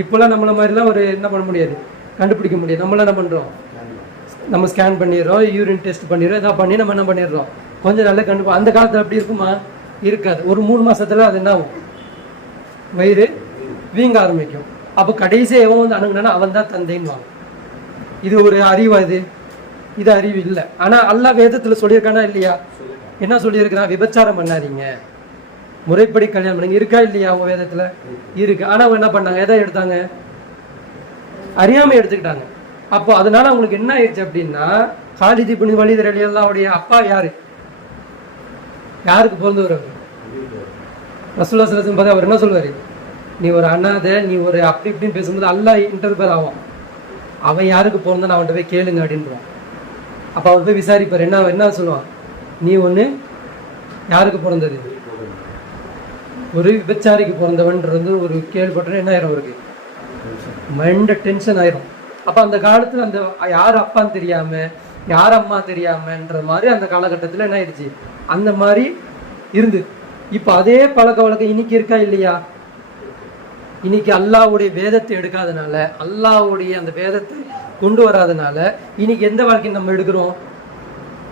இப்பெல்லாம் நம்மள மாதிரிலாம் என்ன பண்ண முடியாது, கண்டுபிடிக்க முடியாது. நம்மளாம் என்ன பண்றோம், நம்ம ஸ்கேன் பண்ணிடுறோம், யூரின் டெஸ்ட் பண்ணிடுறோம், இதாக பண்ணி நம்ம என்ன பண்ணிடுறோம், கொஞ்சம் நல்லா அந்த காலத்தில் அப்படி இருக்குமா? இருக்காது. ஒரு 3 மாசத்துல அது என்ன ஆகும், வயிறு வீங்க ஆரம்பிக்கும். அப்போ கடைசியாக எவன் அணுகுனா அவன் தான் தந்தைன்னு வாங்க. இது ஒரு அறிவா? இது அறிவு இல்லை. ஆனா அல்லாஹ் வேதத்துல சொல்லியிருக்கானா இல்லையா? என்ன சொல்லியிருக்கிறான், விபச்சாரம் பண்ணாதீங்க, முறைப்படி கல்யாணம் பண்ணுங்க. இருக்கா இல்லையா அவங்க வேதத்துல? இருக்கு. ஆனா அவங்க என்ன பண்ணாங்க, எதை எடுத்தாங்க, அறியாமை எடுத்துக்கிட்டாங்க. அப்போ அதனால அவங்களுக்கு என்ன ஆயிடுச்சு அப்படின்னா, காலித் இப்னு வலீத் ரலியல்லாஹு அன்ஹு அப்பா யாருக்கு பிறந்தவர்? ரசூலுல்லாஹி ஸல்லல்லாஹு அலைஹி வஸல்லம் அவர் என்ன சொல்வாரு, நீ ஒரு அனாதை, நீ ஒரு அப்படி இப்படின்னு பேசும்போது அல்லாஹ் இன்டர்ஃபியர் ஆகும். அவன் யாருக்கு பிறந்தான்னு அவன்கிட்ட போய் கேளுங்க அப்படின்றான். அப்போ அவர் போய் விசாரிப்பார். என்ன சொல்லுவான், நீ ஒன்று யாருக்கு பிறந்தது, ஒரு விபச்சாரிக்கு பிறந்தவன்றது ஒரு கேள்விப்பட்டோன்னு என்ன ஆயிரும், அவருக்கு மைண்ட் டென்ஷன் ஆயிரும். அப்போ அந்த காலத்தில் அந்த யார் அப்பான்னு தெரியாம யார் அம்மா தெரியாமன்ற மாதிரி அந்த காலகட்டத்தில் என்ன ஆயிடுச்சு, அந்த மாதிரி இருந்து. இப்போ அதே பழக்க வழக்கம் இன்னைக்கு இருக்கா இல்லையா? இன்னைக்கு அல்லாஹ்வுடைய வேதத்தை எடுக்காதனால, அல்லாஹ்வுடைய அந்த வேதத்தை கொண்டு வராதனால இன்னைக்கு எந்த வாழ்க்கை நம்ம எடுக்கிறோம்,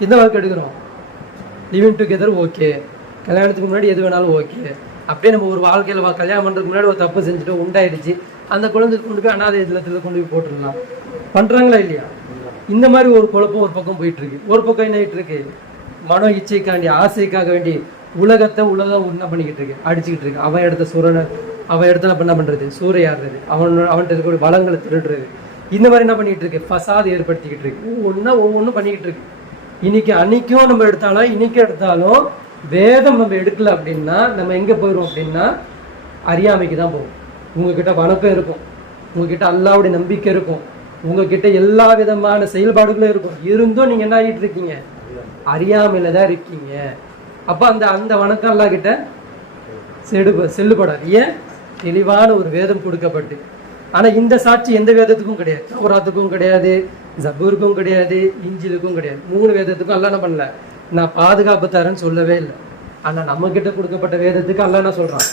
எந்த வாழ்க்கை எடுக்கிறோம், லிவிங் டுகெதர் ஓகே, கல்யாணத்துக்கு முன்னாடி எது வேணாலும் ஓகே, அப்படியே நம்ம ஒரு வாழ்க்கையில் கல்யாணம் பண்ணுறதுக்கு முன்னாடி ஒரு தப்பு செஞ்சுட்டு உண்டாயிடுச்சு, அந்த குழந்தைக்கு கொண்டு போய் அனாதை இல்லத்தில் கொண்டு போய் போட்டுடலாம். பண்ணுறாங்களா இல்லையா? இந்த மாதிரி ஒரு குழப்பம் ஒரு பக்கம் போயிட்டு இருக்கு. ஒரு பக்கம் என்ன ஆகிட்டு இருக்கு, மனோ இச்சைக்காண்டி ஆசைக்காக வேண்டி உலகம் என்ன பண்ணிக்கிட்டு இருக்கு, அடிச்சுக்கிட்டு இருக்கு. அவன் எடுத்த அவன் இடத்துல என்ன பண்றது, சூறையாடுறது, அவன்கிட்ட இருக்கக்கூடிய வளங்களை திருடுறது, இந்த மாதிரி என்ன பண்ணிட்டு இருக்கு, ஃபசாத் ஏற்படுத்திக்கிட்டு இருக்கு. ஒவ்வொன்றும் பண்ணிக்கிட்டு இருக்கு. அன்னைக்கும் நம்ம எடுத்தாலும் இன்னைக்கு எடுத்தாலும் வேதம் நம்ம எடுக்கல அப்படின்னா நம்ம எங்க போயிடும் அப்படின்னா அறியாமைக்கு தான் போகும். உங்ககிட்ட வணக்கம் இருக்கும், உங்ககிட்ட அல்லாஹ்வுடைய நம்பிக்கை இருக்கும், உங்ககிட்ட எல்லா விதமான செயல்பாடுகளும் இருக்கும், இருந்தும் நீங்க என்ன ஆகிட்டு இருக்கீங்க, அறியாமையில தான் இருக்கீங்க. அப்ப அந்த வணக்கம் அல்லாஹ் கிட்ட செல்லுபடாது. ஏன்? தெளிவான ஒரு வேதம் கொடுக்கப்பட்டு. ஆனா இந்த சாட்சி எந்த வேதத்துக்கும் கிடையாது, தௌராத்துக்கும் கிடையாது, ஜபூருக்கும் கிடையாது, இஞ்சிலுக்கும் கிடையாது. 3 வேதத்துக்கும் அல்லாஹ் என்ன பண்ணல, நான் பாதுகாப்பு தரேன்னு சொல்லவே இல்லை. ஆனா நம்ம கிட்ட கொடுக்கப்பட்ட வேதத்துக்கு அல்லாஹ் என்ன சொல்றான்,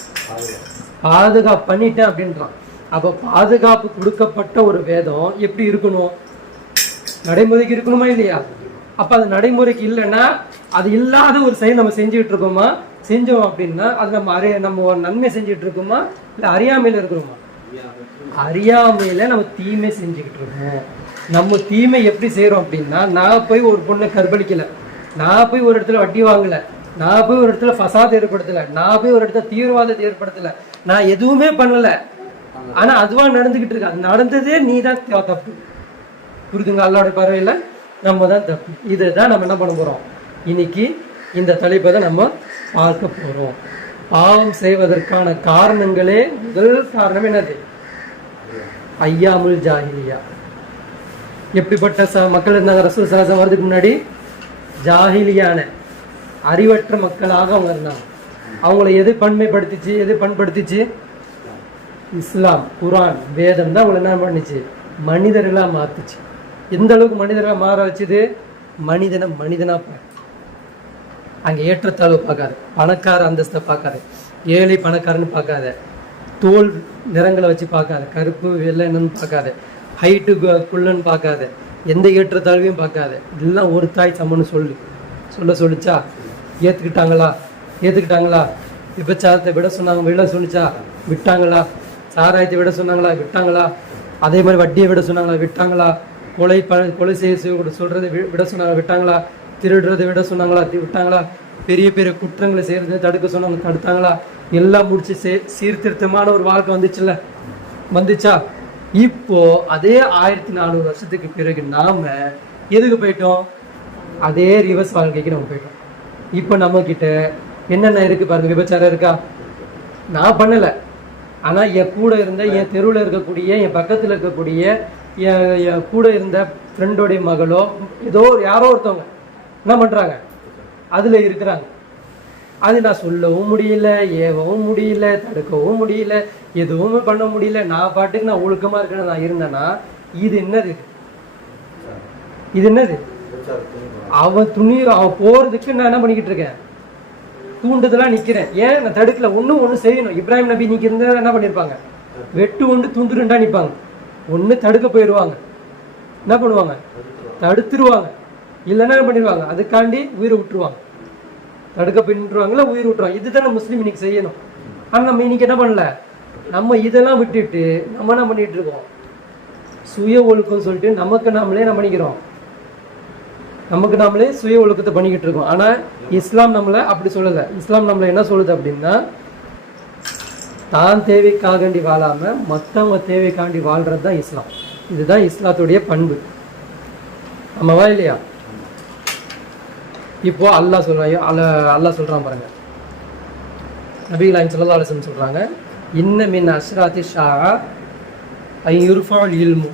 பாதுகாப்பு பண்ணிட்டேன் அப்படின்றான். அப்ப பாதுகாப்பு கொடுக்கப்பட்ட ஒரு வேதம் எப்படி இருக்கணும், நடைமுறைக்கு இருக்கணுமா இல்லையா? அப்ப அது நடைமுறைக்கு இல்லைன்னா அது இல்லாத ஒரு செயல் நம்ம செஞ்சுக்கிட்டு இருக்கோமா? செஞ்சோம் அப்படின்னா அது நம்ம ஒரு நன்மை செஞ்சுட்டு இருக்கோமா இல்லை அறியாமையில இருக்கிறோமா? அறியாமையில நம்ம தீமை செஞ்சுக்கிட்டு இருக்கோம். நம்ம தீமை எப்படி செய்யறோம் அப்படின்னா, நான் போய் ஒரு பொண்ணை கற்பழிக்கல, நான் போய் ஒரு இடத்துல வட்டி வாங்கல, நான் போய் ஒரு இடத்துல ஃபசாத் ஏற்படுத்தல, நான் போய் ஒரு இடத்துல தீவிரவாதத்தை ஏற்படுத்தல, நான் எதுவுமே பண்ணல. ஆனா அதுவா நடந்துகிட்டு இருக்கு. அது நடந்ததே நீ தான் தப்பு. புரிதுங்க? அல்லாஹ்வுடைய பார்வையில நம்ம தான் தப்பு. இதுதான் நம்ம என்ன பண்ண போறோம் இன்னைக்கு இந்த தலைப்பை தான் நம்ம பார்க்க போறோம். பாவம் செய்வதற்கான காரணங்களே முதல் காரணம் என்னது? ஐயாமுல் ஜாஹிலியா. எப்படிப்பட்ட மக்கள் இருந்தாங்க ரசூல் ஸல்லல்லாஹு அலைஹி வஸல்லம் வரதுக்கு முன்னாடி? ஜாஹிலியான அறிவற்ற மக்களாக அவங்க இருந்தாங்க. அவங்கள எது பன்மைப்படுத்திச்சு, எது பண்படுத்திச்சு? இஸ்லாம், குரான், வேதம் தான் அவங்களை என்ன பண்ணிச்சு? மனிதர்களா மாத்துச்சு. எந்த அளவுக்கு மனிதர்களா மாற வச்சுது? மனிதனா அங்க ஏற்றத்தாழ்வு பார்க்காது, பணக்கார அந்தஸ்தை பார்க்காது, ஏழை பணக்காரன்னு பார்க்காத, தோல் நிறங்களை வச்சு பார்க்காத, கருப்பு வெள்ளைன்னு பார்க்காத, ஹைட்டு குள்ளன்னு பார்க்காத, எந்த ஏற்றத்தாழ்வையும் பார்க்காத. இதெல்லாம் ஒரு தாய் சமன்னு சொல்லிச்சா? ஏற்றுக்கிட்டாங்களா? விபச்சாரத்தை விட சொன்னாங்க, விட சொல்லிச்சா? விட்டாங்களா? சாராயத்தை விட சொன்னாங்களா? விட்டாங்களா? அதே மாதிரி வட்டியை விட சொன்னாங்களா? விட்டாங்களா? கொலை செய்ய சொல்றதை விட சொன்னாங்க? விட்டாங்களா? திருடுறதை விட சொன்னாங்களா? விட்டாங்களா? பெரிய பெரிய குற்றங்களை செய்யறதை தடுக்க சொன்னாங்க? தடுத்தாங்களா? எல்லாம் முடிச்சு சீர்திருத்தமான ஒரு வாழ்க்கை வந்துச்சா? இப்போ அதே 1400 வருஷத்துக்கு பிறகு நாம எதுக்கு போயிட்டோம்? அதே ரிவர்ஸ் வாழ்க்கைக்கு நம்ம போயிட்டோம். இப்போ நம்ம கிட்ட என்னென்ன இருக்கு பாருங்க. விபச்சாரம் இருக்கா? நான் பண்ணல, ஆனா என் கூட இருந்த, என் தெருவில் இருக்கக்கூடிய, என் பக்கத்துல இருக்கக்கூடிய, என் கூட இருந்த ஃப்ரெண்டோடைய மகளோ யாரோ ஒருத்தவங்க என்ன பண்றாங்க? அதுல இருக்கிறாங்க. அது நான் சொல்லவும் முடியல, ஏவவும் முடியல, தடுக்கவும் முடியல, எதுவுமே பண்ண முடியல. நான் பாட்டுக்கு நான் ஒழுக்கமா இருக்கேன்னு நான் இருந்தேன்னா இது என்னது? அவன் போறதுக்கு நான் என்ன பண்ணிக்கிட்டு இருக்கேன்? தூண்டுதெல்லாம் நிக்கிறேன். ஏன் நான் தடுக்கல? ஒண்ணு செய்யணும். இப்ராஹிம் நபி நீங்க இருந்தா என்ன பண்ணிருப்பாங்க? வெட்டு ஒன்று துண்டு ரெண்டா நிற்பாங்க. ஒண்ணு தடுக்க போயிடுவாங்க, என்ன பண்ணுவாங்க? தடுத்துருவாங்க. இல்லைன்னா என்ன பண்ணிடுவாங்க? அதுக்காண்டி உயிரை விட்டுருவாங்க. தடுக்க போயிட்டுருவாங்களா, உயிர் விட்டுருவாங்க. இதுதானே முஸ்லீம் இன்னைக்கு செய்யணும். ஆனா நம்ம இன்னைக்கு என்ன பண்ணல? நம்ம இதெல்லாம் விட்டுட்டு நம்ம என்ன பண்ணிட்டு இருக்கோம்? சுய ஒழுக்கம் சொல்லிட்டு நமக்கு நாமளே என்ன பண்ணிக்கிறோம்? நமக்கு நாமளே சுய ஒழுக்கத்தை பண்ணிக்கிட்டு இருக்கோம். ஆனா இஸ்லாம் நம்மளை அப்படி சொல்லலை. இஸ்லாம் நம்மளை என்ன சொல்லுது அப்படின்னா, தான் தேவைக்காண்டி வாழாம மற்றவங்க தேவைக்காண்டி வாழ்றது தான் இஸ்லாம். இதுதான் இஸ்லாத்துடைய பண்பு. ஆமாவா இல்லையா? இப்போ அல்லாஹ் சொல்றான் பாருங்க. நபிகள் நாயகம் ஸல்லல்லாஹு அலைஹி வஸல்லம் சொல்றாங்க, இன்ன மின் அஷ்ராத்தி ஷாஅ ஐ யுர்ஃபஅல் இல்மு.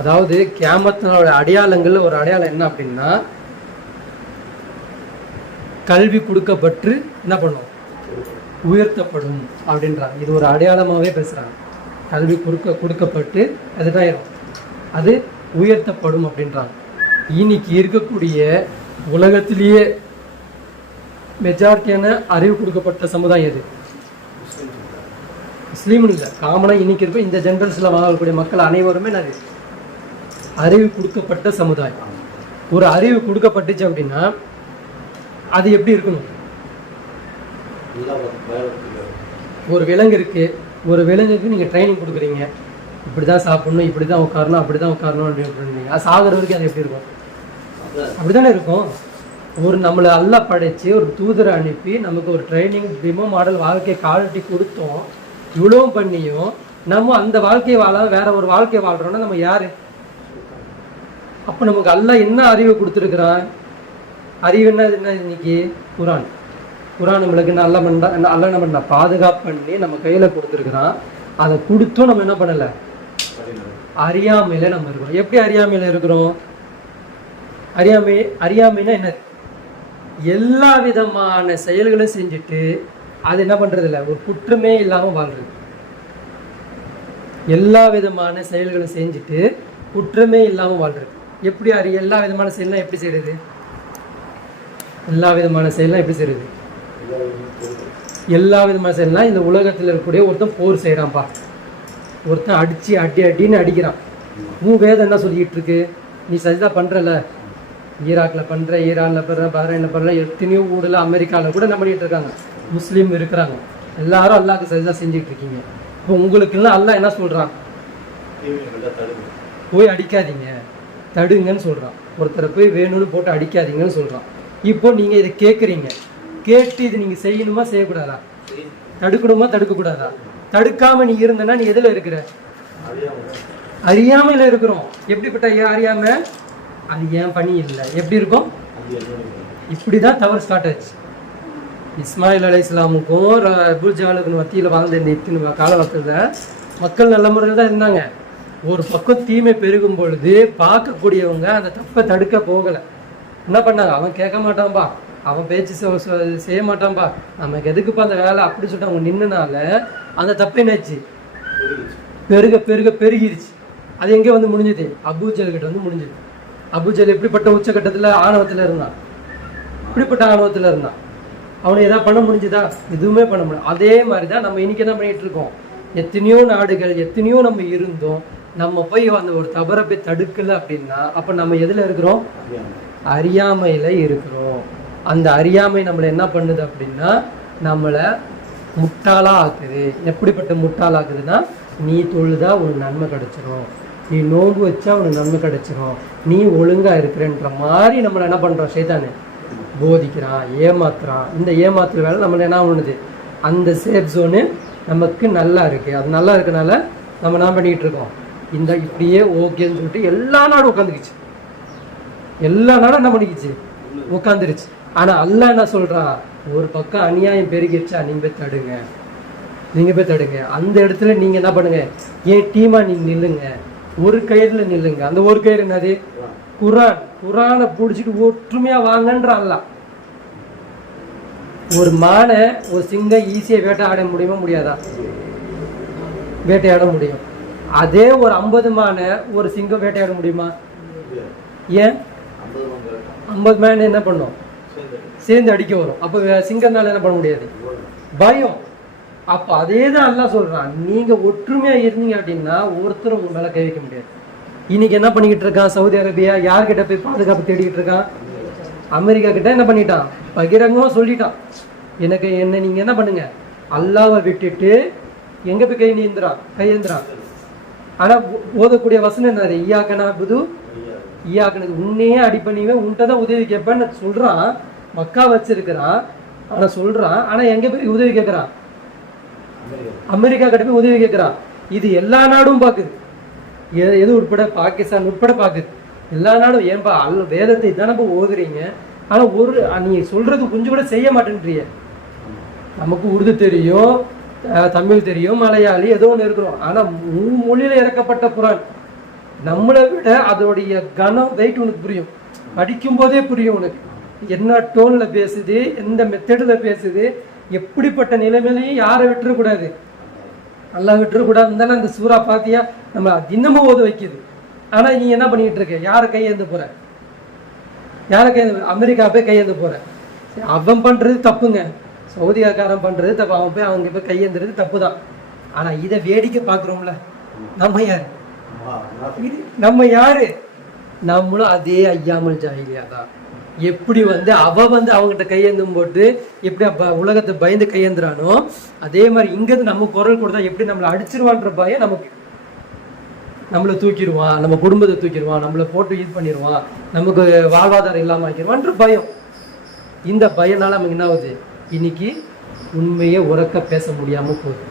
அதாவது கியாமத்தினோட அடையாளங்கள்ல ஒரு அடையாளம் என்ன அப்படின்னா, கல்வி கொடுக்கப்பட்டு என்ன பண்ணும்? உயர்த்தப்படும் அப்படின்றாங்க. இது ஒரு அடையாளமாகவே பேசுறாங்க. கல்வி கொடுக்கப்பட்டு அதுதான் அது உயர்த்தப்படும் அப்படின்றாங்க. இன்னைக்கு இருக்கக்கூடிய உலகத்திலேயே மெஜாரிட்டியான அறிவு கொடுக்கப்பட்ட சமுதாயம் எது? முஸ்லீம்னு இல்லை, காமனா இன்னைக்கு இருக்க இந்த ஜென்ரல்ஸ்ல வாழக்கூடிய மக்கள் அனைவருமே அறிவு கொடுக்கப்பட்ட சமுதாயம். ஒரு அறிவு கொடுக்கப்பட்டுச்சு அப்படின்னா அது எப்படி இருக்கணும்? ஒரு விலங்கு இருக்கு, ஒரு விலங்குக்கு நீங்க ட்ரைனிங் கொடுக்குறீங்க, இப்படிதான் சாப்பிடணும், இப்படிதான் உட்காரணும், அப்படிதான் உட்காரணும் அப்படின்னு. அது சாகுற வரைக்கும் அது எப்படி இருக்கும்? அப்படித்தானே இருக்கும். ஒரு நம்மளை அல்லாஹ் படைச்சு ஒரு தூதரை அனுப்பி நமக்கு ஒரு ட்ரைனிங் டிமோ மாடல் வாழ்க்கை காலட்டி கொடுத்தோம். இவ்வளவும் பண்ணியும் நம்ம அந்த வாழ்க்கையை வேற ஒரு வாழ்க்கையை வாழ்றோம்னா நம்ம யாரு? அப்ப நமக்கு அல்லாஹ் என்ன அறிவை கொடுத்துருக்கிறான்? அறிவு என்ன இன்னைக்கு? குரான் நம்மளுக்கு என்ன அல்லாஹ் என்ன பண்ண பாதுகாப்பு பண்ணி நம்ம கையில கொடுத்துருக்கிறான். அதை கொடுத்தும் நம்ம என்ன பண்ணல? அறியாமையில நம்ம இருக்கிறோம். எப்படி அறியாமையில இருக்கிறோம்? அறியாமைன்னா என்ன? எல்லா விதமான செயல்களும் செஞ்சுட்டு அது என்ன பண்றது இல்லை, ஒரு குற்றமே இல்லாம வாழ்றது. எல்லா விதமான செயல்களும் செஞ்சுட்டு குற்றமே இல்லாம வாழ்றது. எப்படி எல்லா விதமான செயல்லாம் எப்படி செய்யறது? எல்லா விதமான செயல்லாம் எப்படி செய்யறது? எல்லா விதமான செயல்லாம் இந்த உலகத்தில் இருக்கக்கூடிய ஒருத்தன் போர் செய்யறான்பா, ஒருத்தன் அடிச்சு அடின்னு அடிக்கிறான். வேதம் என்ன சொல்லிட்டு இருக்கு? நீ சஜிதா பண்ணுறல, ஈராக்கில் பண்ணுற, ஈரானில் பண்ணுற, பஹ்ரைனில் பண்ணுற, எத்தனையோ ஊரில் அமெரிக்காவில் கூட என்ன பண்ணிகிட்டு இருக்காங்க, முஸ்லீம் இருக்கிறாங்க. எல்லாரும் அல்லாஹ்க்கு சஜிதா செஞ்சுட்டு இருக்கீங்க. இப்போ உங்களுக்குலாம் அல்லாஹ் என்ன சொல்கிறான்? போய் அடிக்காதீங்க, தடுங்கன்னு சொல்கிறான். ஒருத்தரை போய் வேணும்னு போட்டு அடிக்காதீங்கன்னு சொல்கிறான். இப்போ நீங்கள் இதை கேட்குறீங்க, கேட்டு இது நீங்கள் செய்யணுமா செய்யக்கூடாதா? தடுக்கணுமா தடுக்கக்கூடாதா? தடுக்காமல் நீ இருந்தனா நீ எதில் இருக்கிற? அறியாமையில் இருக்கிறோம். எப்படிப்பட்ட அறியாம? அது ஏன் பணி இல்லை. எப்படி இருக்கும்? இப்படி தான் தவறு ஸ்டார்ட் ஆச்சு. இஸ்மாயில் அலைஹிஸ்ஸலாமுக்கும் அபூ ஜஹலுக்கும் மத்தியில் வாழ்ந்த இந்த இத்தனை காலகட்டத்தில் மக்கள் நல்ல முறையில் தான் இருந்தாங்க. ஒரு பக்கம் தீமை பெருகும் பொழுது பார்க்கக்கூடியவங்க அந்த தப்பை தடுக்க போகலை. என்ன பண்ணாங்க? அவன் கேட்க மாட்டான்பா, அவன் பேச்சு செய்ய மாட்டான்பா, நமக்கு எதுக்குப்பா அந்த வேலை அப்படி சொல்லிட்டு அவங்க நின்றுனால அந்த தப்பு என்னாச்சு? பெருக பெருக பெருகிருச்சு. அது எங்கே வந்து முடிஞ்சது? அபூ ஜஹல் கிட்ட வந்து முடிஞ்சது. அபூ ஜஹல் எப்படிப்பட்ட உச்சகட்டத்தில் ஆணவத்தில் இருந்தான், இப்படிப்பட்ட ஆணவத்தில் இருந்தான். அவனை எதாவது பண்ண முடிஞ்சுதா? எதுவுமே பண்ண முடியும். அதே மாதிரி தான் நம்ம இன்னைக்கு என்ன பண்ணிட்டு இருக்கோம்? எத்தனையோ நாடுகள், எத்தனையோ நம்ம இருந்தோம், நம்ம போய் அந்த ஒரு தவறை போய் தடுக்கலை அப்படின்னா அப்போ நம்ம எதில் இருக்கிறோம்? அறியாமையில் இருக்கிறோம். அந்த அறியாமை நம்மளை என்ன பண்ணுது அப்படின்னா நம்மளை முட்டாளாக ஆக்குது. எப்படிப்பட்ட முட்டாளாக்குதுன்னா, நீ தொழுதா உனக்கு நன்மை கிடைச்சிரும், நீ நோன்பு வச்சா உனக்கு நன்மை கிடைச்சிரும், நீ ஒழுங்காக இருக்கிறன்ற மாதிரி நம்மளை என்ன பண்ணுறோம்? சைத்தானு போதிக்கிறான், ஏமாத்துறான். இந்த ஏமாத்துற வேலை நம்மளை என்ன பண்ணுது? அந்த சேஃப் ஜோனு நமக்கு நல்லா இருக்குது. அது நல்லா இருக்கனால நம்ம என்ன பண்ணிக்கிட்டு இருக்கோம்? இந்த இப்படியே ஓகேன்னு சொல்லிட்டு எல்லா நாடும் உட்காந்துக்குச்சு. எல்லா நாடும் என்ன பண்ணிக்கிச்சு? உட்காந்துருச்சு. ஆனால் அல்லாஹ் என்ன சொல்கிறான்? ஒரு பக்கம் அநியாயம் பெருகிடுச்சா, நீங்கள் போய் தடுங்க, நீங்கள் போய் தடுங்க. அந்த இடத்துல நீங்கள் என்ன பண்ணுங்க? ஏன் டீமாக நீங்கள் நில்லுங்க, ஒரு கயிறில் நில்லுங்க. அந்த ஒரு கயிறு என்னது? குரான். குரானை பிடிச்சிட்டு ஒற்றுமையாக வாங்கன்ற அல்லாஹ். ஒரு மானை ஒரு சிங்கம் ஈஸியாக வேட்டையாட முடியுமா முடியாதா? வேட்டையாட முடியும். அதே ஒரு 50 மானை ஒரு சிங்கம் வேட்டையாட முடியுமா? ஏன்? 50 மானை என்ன பண்ணும்? சேர்ந்து அடிக்க வரும். அப்போ சிங்கம்னால என்ன பண்ண முடியாது? பயம். அப்போ அதே தான் அல்லாஹ் சொல்றான், நீங்க ஒற்றுமையா இருந்தீங்க அப்படின்னா ஒருத்தர் உங்க மேல கை வைக்க முடியாது. இன்னைக்கு என்ன பண்ணிக்கிட்டு இருக்கான்? சவுதி அரேபியா யார்கிட்ட போய் பாதுகாப்பு தேடிக்கிட்டு இருக்கான்? அமெரிக்கா கிட்ட என்ன பண்ணிட்டான்? பகிரங்கமா சொல்லிட்டான், என்ன நீங்க என்ன பண்ணுங்க, அல்லாவை விட்டுட்டு எங்க போய் கையேந்திரான். ஆனா ஓதக்கூடிய வசனம் என்னது? ஈயாக்கனா புது ஈயாக்கனுக்கு உன்னையே அடிப்பணிவே, உன்கிட்ட தான் உதவி கேட்பேன்னு சொல்றான். மக்கா வச்சிருக்கிறான், ஆனா சொல்றான். ஆனா எங்க போய் உதவி கேட்கிறான்? அமெரிக்கா கிட்ட போய் உதவி கேட்கிறான். இது எல்லா நாடும் பாக்குது, எது உட்பட பாகிஸ்தான் உட்பட பாக்குது. எல்லா நாடும். ஏன்பா வேதத்தை தானே ஓதுறீங்க, ஆனா நீ சொல்றது கொஞ்சம் கூட செய்ய மாட்டேன்றீங்க. நமக்கு உருது தெரியும், தமிழ் தெரியும், மலையாளி ஏதோ ஒன்று இருக்கிறோம். ஆனா மொழியில இறக்கப்பட்ட குரான் நம்மளை விட அதோடைய கனம் வெயிட் உனக்கு புரியும். படிக்கும் போதே புரியும் உனக்கு என்ன டோன்ல பேசுது, எந்த மெத்தடில் பேசுது, எப்படிப்பட்ட நிலைமையிலையும் யாரை விட்டுறக்கூடாது, நல்லா விட்டுறக்கூடாதுன்னு தானே அந்த சூறா பாத்தியா நம்ம தினமும் ஓத வைக்குது. ஆனா நீ என்ன பண்ணிட்டு இருக்க? யாரை கையேந்து போற? யாரை கையேந்து? அமெரிக்கா போய் கையேந்து போற. அவன் பண்றது தப்புங்க, சவுதிக்காரன் பண்றது தப்பு, அவன் போய் அவங்க போய் கையேந்துறது தப்பு தான். ஆனா இதை வேடிக்கை பார்க்குறோம்ல, நம்ம யாரு? நம்மளும் அதே ஐயாமல் ஜாஹிலியா தான். எப்படி அவங்ககிட்ட கையேந்தும் போட்டு எப்படி உலகத்தை பயந்து கையேந்துறானோ அதே மாதிரி இங்கிருந்து நம்ம குரல் கொடுத்தா எப்படி நம்மளை அடிச்சிருவான்ற பயம் நமக்கு. நம்மளை தூக்கிடுவான், நம்ம குடும்பத்தை தூக்கிடுவான், நம்மளை போட்டு இது பண்ணிடுவான், நமக்கு வாழ்வாதாரம் இல்லாமல் ஆக்கிடுவான்ற பயம். இந்த பயனால நமக்கு என்ன ஆகுது? இன்னைக்கு உண்மையை உறக்க பேச முடியாம போகுது.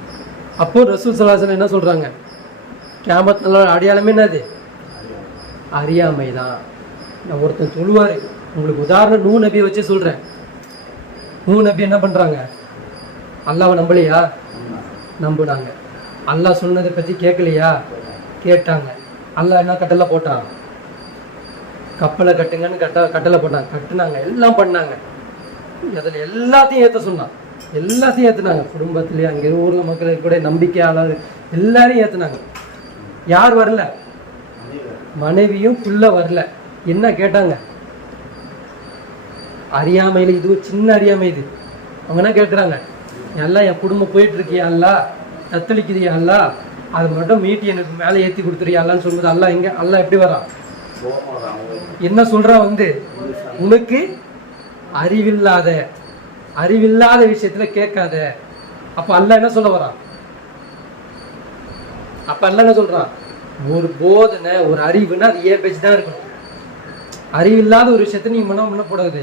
அப்போ ரசூல் ஸல்லல்லாஹு அலைஹி வஸல்லம் என்ன சொல்றாங்க? கியாமத் நாளோட அடையாளமே என்னது? அறியாமை தான். நான் ஒருத்தன் சொல்லுவாரு, உங்களுக்கு உதாரணம் நூ நபியை வச்சு சொல்றேன். நூ நபி என்ன பண்றாங்க? அல்லாஹ்வை நம்பலையா? நம்புனாங்க. அல்லாஹ் சொன்னதை பத்தி கேட்கலையா? கேட்டாங்க. அல்லாஹ் என்ன கட்டளை போட்டான்? கப்பலை கட்டுங்கன்னு கட்டளை போட்டாங்க. கட்டுனாங்க, எல்லாம் பண்ணாங்க. அதில் எல்லாத்தையும் ஏற்ற சொன்னான், எல்லாத்தையும் ஏற்றுனாங்க. குடும்பத்திலேயே அங்கே ஊரில் மக்களுக்கு கூட நம்பிக்கையாளர் எல்லாரையும் ஏற்றுனாங்க. யார் வரல? மனைவியும் புள்ள வரல. என்ன கேட்டாங்க? அறியாமையில், இது சின்ன அறியாமை. இது அவங்க என்ன கேட்குறாங்க? எல்லாம் என் குடும்பம் போயிட்டு இருக்கியா அல்லா, தத்தளிக்குதியா அல்லா, அது மட்டும் மீட்டி எனக்கு மேலே ஏற்றி கொடுத்துருயான்னு சொல்லும்போது அல்லா எங்க? அல்லா எப்படி வரான்? என்ன சொல்றான் வந்து, உனக்கு அறிவில்லாத விஷயத்துல கேட்காத. அப்ப அல்லாஹ் என்ன சொல்ல வரான்? அப்ப அல்லாஹ் என்ன சொல்றான்? ஒரு போதனை, ஒரு அறிவுன்னா அது ஏன் பேச்சு தான் இருக்கணும். அறிவில்லாத ஒரு விஷயத்த நீ மனம் பண்ணக்கூடாது,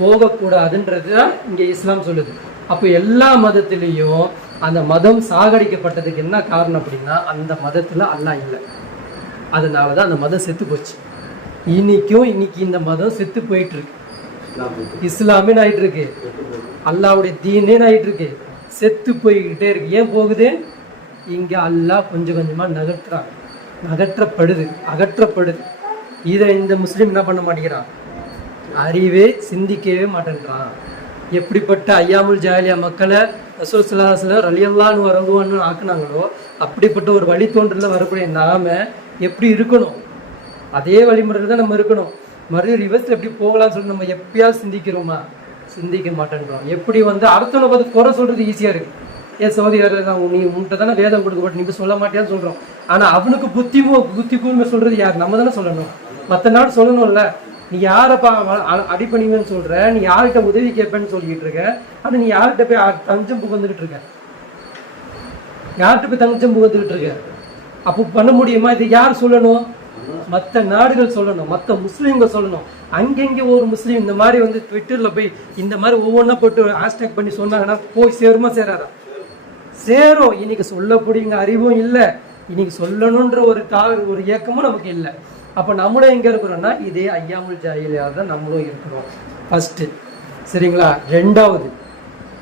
போகக்கூடாதுன்றதுதான் இங்க இஸ்லாம் சொல்லுது. அப்ப எல்லா மதத்திலையும் அந்த மதம் சாகடிக்கப்பட்டதுக்கு என்ன காரணம் அப்படின்னா, அந்த மதத்துல அல்லாஹ் இல்லை. அதனாலதான் அந்த மதம் செத்து போச்சு. இன்னைக்கு இந்த மதம் செத்து போயிட்டு இருக்கு. இஸ்லாமே ஆயிட்டு இருக்கு, அல்லாவுடைய தீனே ஆயிட்டு இருக்கு, செத்து போய்கிட்டே இருக்கு. ஏன் போகுது? இங்க அல்லாஹ் கொஞ்சம் கொஞ்சமா அகற்றப்படுது. இதை இந்த முஸ்லீம் என்ன பண்ண மாட்டேங்கிறான்? அறிவே சிந்திக்கவே மாட்டேன்றான். எப்படிப்பட்ட ஐயாமுல் ஜாலியா மக்களை ரசூல் ஸல்லல்லாஹு அலைஹி வஸல்லம் ரலியல்லாஹு வரகுவான்னு ஆக்குனாங்களோ, அப்படிப்பட்ட ஒரு வழி தோன்றல வரக்கூடிய நாம எப்படி இருக்கணும்? அதே வழிமுறையில் தான் நம்ம இருக்கணும். மறுபடியும் ரிவர்ஸ்ல எப்படி போகலாம்னு சொல்லி நம்ம எப்பயாவது சிந்திக்கிறோமா? சிந்திக்க மாட்டேன்றோம். எப்படி வந்து அடுத்தவனை பார்த்து குறை சொல்றது ஈஸியா இருக்கு. ஏன் சவுதி அரேபியா நீ உன்கிட்ட தானே வேதம் கொடுக்கப்பட்டு நீ சொல்ல மாட்டியான்னு சொல்றோம். ஆனா அவனுக்கு புத்தி கூர்மை சொல்றது யார்? நம்ம தானே சொல்லணும். மற்ற நாடு சொல்லணும்ல. நீ யாரப்பா அடிப்பணிங்கன்னு சொல்ற, நீ யார்கிட்ட உதவி கேட்பேன்னு சொல்லிக்கிட்டு இருக்க. ஆனா நீ யார்கிட்ட போய் தஞ்சம் புகுந்துகிட்டு இருக்க? அப்போ பண்ண முடியுமா? இது யார் சொல்லணும்? மற்ற நாடுகள் சொல்லணும், மற்ற முஸ்லீம்கள் சொல்லணும். அங்கெங்கே ஒரு முஸ்லீம் இந்த மாதிரி வந்து ட்விட்டர்ல போய் இந்த மாதிரி ஒவ்வொன்றா போட்டு ஹேஷ்டேக் பண்ணி சொன்னாங்கன்னா போய் சேருமா சேராதா? சேரும். இன்னைக்கு சொல்லக்கூடிய அறிவும் இல்லை, இன்னைக்கு சொல்லணுன்ற ஒரு இயக்கமும் நமக்கு இல்லை. அப்போ நம்மளும் எங்கே இருக்கிறோம்னா இதே ஐயாமுல் ஜாஹிலியா தான் நம்மளும் இருக்கிறோம். ஃபஸ்ட்டு சரிங்களா. ரெண்டாவது,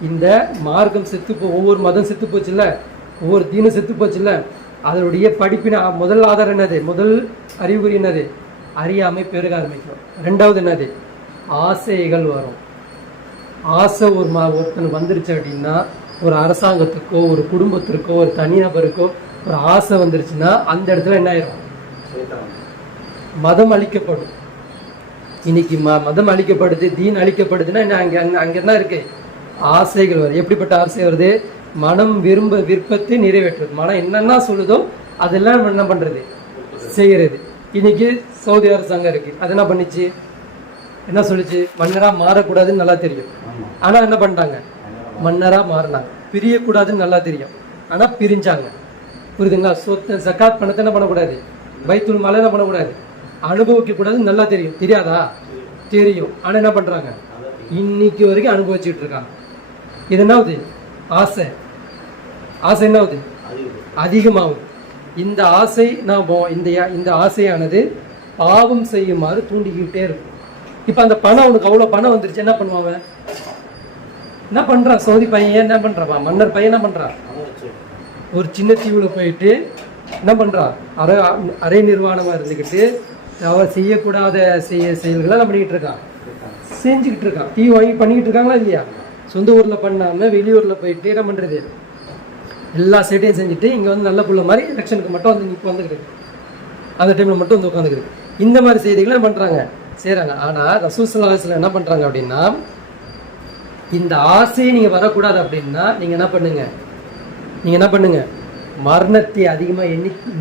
இந்த மார்க்கம் ஒவ்வொரு மதம் செத்து போச்சுல்ல, ஒவ்வொரு தீனும் செத்து போச்சுல்ல, அதனுடைய படிப்பின முதல் ஆதாரம் என்னது? முதல் அறிகுறி என்னது? அறியாமை பெருக ஆரம்பிக்கும். ரெண்டாவது என்னது? ஆசைகள் வரும். ஆசை ஒருத்தன் வந்துருச்சு அப்படின்னா, ஒரு அரசாங்கத்துக்கோ ஒரு குடும்பத்திற்கோ ஒரு தனிநபருக்கோ ஒரு ஆசை வந்துருச்சுன்னா அந்த இடத்துல என்ன ஆயிரும்? மதம் அழிக்கப்படும். இன்னைக்கு மதம் அழிக்கப்படுது, தீன் அழிக்கப்படுதுன்னா அங்க என்ன இருக்கு? ஆசைகள் வருது. எப்படிப்பட்ட ஆசை வருது? மனம் விருப்பத்தை நிறைவேற்றுறது. மனம் என்னென்ன சொல்லுதோ அதெல்லாம் என்ன பண்றது? செய்யறது. இன்னைக்கு சவுதி அரசாங்கம் இருக்கு, அது என்ன பண்ணிச்சு? என்ன சொல்லிச்சு? மன்னரா மாறக்கூடாதுன்னு நல்லா தெரியும், ஆனா என்ன பண்ணிட்டாங்க? மன்னரா மாறினாங்க. பிரியக்கூடாதுன்னு நல்லா தெரியும், ஆனா பிரிஞ்சாங்க. புரியுதுங்களா? சொத்து ஜகாத் பணத்தை என்ன பண்ணக்கூடாது? பைத்துல் மாலை என்ன பண்ணக்கூடாது? அனுபவிக்க கூடாதுன்னு நல்லா தெரியும். தெரியாதா? தெரியும், ஆனா என்ன பண்றாங்க? இன்னைக்கு வரைக்கும் அனுபவிச்சுட்டு இருக்காங்க. இது என்னாவது? ஆசை என்னாவது? அதிகமாகுது. இந்த ஆசை இந்த ஆசையானது பாவம் செய்யுமாறு தூண்டிக்கிட்டே இருக்கும். இப்ப அந்த பணம், உனக்கு அவ்வளவு பணம் வந்துருச்சு, என்ன பண்ணுவாங்க? என்ன பண்றான்? சவுதி பையன் என்ன பண்றான்? மன்னர் பையன் என்ன பண்றான்? ஒரு சின்ன தீவுல போயிட்டு என்ன பண்றான்? அரை நிர்வாணமா இருந்துக்கிட்டு அவர் செய்யக்கூடாத செயல்களை என்ன பண்ணிக்கிட்டு இருக்கான்? செஞ்சுக்கிட்டு இருக்கான். தீ வாங்கி பண்ணிக்கிட்டு இருக்காங்களா இல்லையா? சொந்த ஊர்ல பண்ணாம வெளியூர்ல போயிட்டு என்ன பண்றது? எல்லா சேட்டையும் செஞ்சுட்டு இங்க வந்து நல்ல புள்ள மாதிரி எலெக்ஷனுக்கு மட்டும் வந்து வந்துக்கிட்டு, அந்த டைம்ல மட்டும் வந்து உட்காந்துக்கிட்டு இந்த மாதிரி செய்திகளை என்ன பண்றாங்க? செய்றாங்க. ஆனா ரசூல் ஸல்லல்லாஹு அலைஹி வஸல்லம் என்ன பண்றாங்க அப்படின்னா, இந்த ஆசையை நீங்க வரக்கூடாது அப்படின்னா நீங்க என்ன பண்ணுங்க? மரணத்தை அதிகமா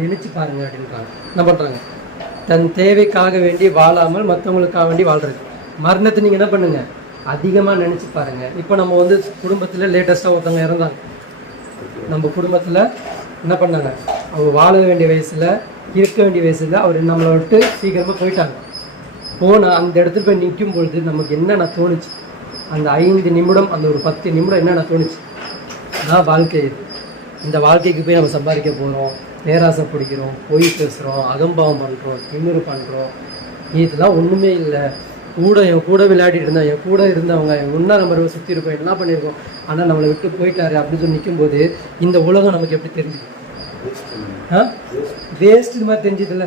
நினைச்சு பாருங்க அப்படின்றாங்க. என்ன பண்றாங்க? தன் தேவைக்காக வேண்டி வாழாமல் மற்றவங்களுக்காக வேண்டி வாழ்றது. மரணத்தை நீங்க என்ன பண்ணுங்க? அதிகமா நினைச்சு பாருங்க. இப்போ நம்ம வந்து குடும்பத்துல லேட்டஸ்டா ஒருத்தவங்க இறந்தாங்க. நம்ம குடும்பத்துல என்ன பண்ணாங்க? அவங்க வாழ வேண்டிய வயசுல, இருக்க வேண்டிய வயசுல அவர் நம்மளை விட்டு சீக்கிரமா போயிட்டாங்க. போனா அந்த இடத்துல போய் நிற்கும் பொழுது நமக்கு என்னென்ன தோணுச்சு? அந்த 5 நிமிடம், அந்த ஒரு 10 நிமிடம் என்னென்ன தோணுச்சு? நான் வாழ்க்கை இது, இந்த வாழ்க்கைக்கு போய் நம்ம சம்பாதிக்க போகிறோம், பேராசை பிடிக்கிறோம், பொய் பேசுகிறோம், அகம்பாவம் பண்ணுறோம், திமிரு பண்ணுறோம், இதெல்லாம் ஒன்றுமே இல்லை. என் கூட விளையாடிட்டு இருந்தா, என் கூட இருந்தவங்க ஒன்றா நம்ம சுற்றி இருக்கோம், என்ன பண்ணியிருக்கோம், ஆனால் நம்மளை விட்டு போயிட்டாரு அப்படின்னு சொல்லி நிற்கும்போது இந்த உலகம் நமக்கு எப்படி தெரிஞ்சுது? வேஸ்ட் இது மாதிரி தெரிஞ்சதில்ல.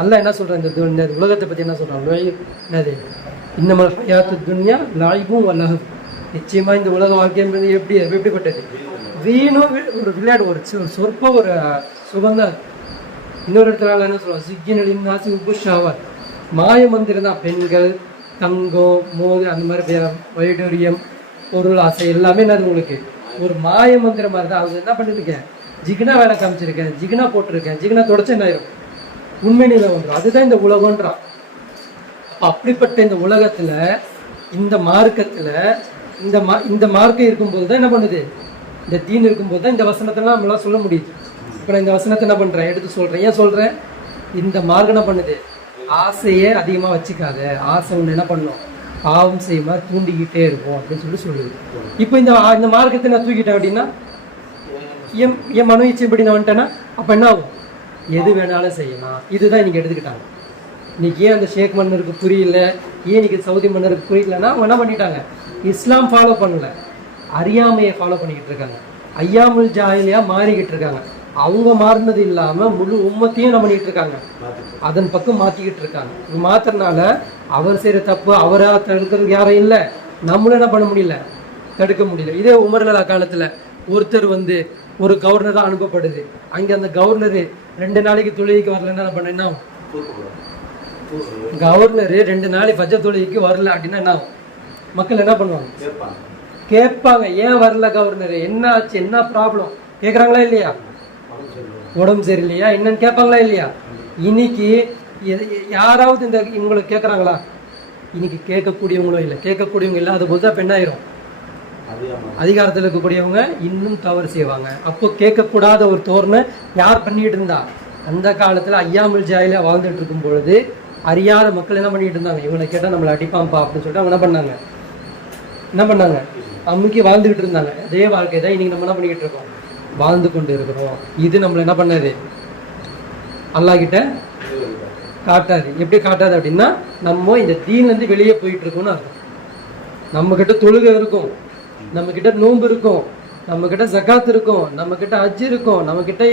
அல்ல என்ன சொல்கிறேன்? இந்த உலகத்தை பற்றி என்ன சொல்கிறாங்க? என்னது? இன்னமல் ஹயாத்து துன்யா லாயிபும் வல்லஹும். நிச்சயமாக இந்த உலக வாழ்க்கை எப்படிப்பட்டது? வீணும் ஒரு விளையாடு, ஒரு சொற்ப ஒரு சுகந்தான். இன்னொரு இடத்துல என்ன சொல்லுவாங்க? சிக்கினின் நாசி உப்பு ஷாவர். மாய மந்திரம் தான். பெண்கள், தங்கம், மோது, அந்த மாதிரி வைடூரியம், பொருள் ஆசை எல்லாமே என்னது உங்களுக்கு ஒரு மாய மந்திரம் மாதிரி தான். அவங்க என்ன பண்ணிருக்கேன்? ஜிகினா வேலை காமிச்சிருக்கேன், ஜிகினா போட்டிருக்கேன், ஜிகினா தொடச்சு என்ன ஆயிரும்? உண்மை நிலை வந்துடும். அதுதான் இந்த உலகம்ன்றான். அப்படிப்பட்ட இந்த உலகத்துல இந்த மார்க்கத்துல இந்த மார்க்கம் இருக்கும்போது தான் என்ன பண்ணுது, இந்த தீன் இருக்கும்போது தான் இந்த வசனத்தெல்லாம் நம்மளால சொல்ல முடியுது. இப்போ நான் இந்த வசனத்தை என்ன பண்றேன், எடுத்து சொல்றேன். ஏன் சொல்றேன், இந்த மார்க்கம் என்ன பண்ணுது, ஆசையே அதிகமா வச்சுக்காத, ஆசை ஒன்று என்ன பண்ணும், பாவம் செய்யுமா தூண்டிக்கிட்டே இருக்கும் அப்படின்னு சொல்லுது. இப்போ இந்த மார்க்கத்தை நான் தூக்கிட்டேன் அப்படின்னா, என் மனோ இச்சைப்படி நான் வந்துட்டேன்னா அப்ப என்ன ஆகும், எது வேணாலும் செய்யலாம். இதுதான் இன்னைக்கு எடுத்துக்கிட்டாங்க. இன்னைக்கு ஏன் அந்த ஷேக் மன்னருக்கு புரியல, ஏன் இன்னைக்கு சவுதி மன்னருக்கு புரியலன்னா அவங்க என்ன பண்ணிட்டாங்க, இஸ்லாம் ஃபாலோ பண்ணல, அறியாமையை ஃபாலோ பண்ணிக்கிட்டு இருக்காங்க. ஐயாமுல் ஜாஹிலியா மாறிக்கிட்டு இருக்காங்க. அவங்க மாறினது இல்லாம முழு உம்மத்தையும் என்ன பண்ணிட்டு இருக்காங்க, அதன் பக்கம் மாத்திக்கிட்டு இருக்காங்க. மாத்துறதுனால அவர் செய்யற தப்பு அவரா தடுக்கிறதுக்கு யாரும் இல்லை, நம்மளும் என்ன பண்ண முடியல, தடுக்க முடியல. இதே உமர்லா காலத்துல ஒருத்தர் ஒரு கவர்னரா அனுப்பப்படுது. அங்க அந்த கவர்னரு 2 நாளைக்கு தொழுகைக்கு வரலன்னா என்ன பண்ண, என்ன ஆகும், கவர்னரு 2 நாளைக்கு ஃபஜ்ர் தொழுகைக்கு வரல அப்படின்னா என்ன ஆகும், மக்கள் என்ன பண்ணுவாங்க, கேட்பாங்க. ஏன் வரல கவர்னரு, என்ன ஆச்சு, என்ன ப்ராப்ளம் கேட்குறாங்களா இல்லையா, உடம்பு சரியில்லையா என்னன்னு கேட்பாங்களா இல்லையா. இன்னைக்கு யாராவது இவங்களை கேட்குறாங்களா, இன்னைக்கு கேட்கக்கூடியவங்களும் இல்லை. கேட்கக்கூடியவங்க இல்லாத போது தான் பெண்ணாயிரும், அதிகாரத்தில் இருக்கக்கூடியவங்க இன்னும் தவறு செய்வாங்க. அப்போ கேட்கக்கூடாத ஒரு தோரணை யார் பண்ணிட்டு இருந்தா, அந்த காலத்துல ஐயாமுல் ஜாயில வாழ்ந்துட்டு இருக்கும் பொழுது அறியாத மக்கள் என்ன பண்ணிட்டு இருந்தாங்க, இவங்களை கேட்டால் நம்மளை அடிப்பாம்பா அப்படின்னு சொல்லிட்டு அவங்க என்ன பண்ணாங்க அம்முக்கி வாழ்ந்துகிட்டு இருந்தாங்க. அதே வாழ்க்கை தான் இன்னைக்கு நம்ம என்ன பண்ணிக்கிட்டு இருக்கோம், வாழ்ந்து கொண்டு இருக்கிறோம். இது நம்மளை என்ன பண்ணாது, அல்லாஹ் கிட்ட காட்டாது. எப்படி காட்டாது அப்படின்னா, நம்ம இந்த தீன்லேருந்து வெளியே போயிட்டு இருக்கோம்னு அர்த்தம். நம்ம கிட்ட தொழுகை இருக்கும், நம்ம கிட்ட நோன்பு இருக்கும், நம்ம கிட்ட ஜகாத் இருக்கும், நம்ம கிட்ட ஹஜ் இருக்கும், நம்ம கிட்ட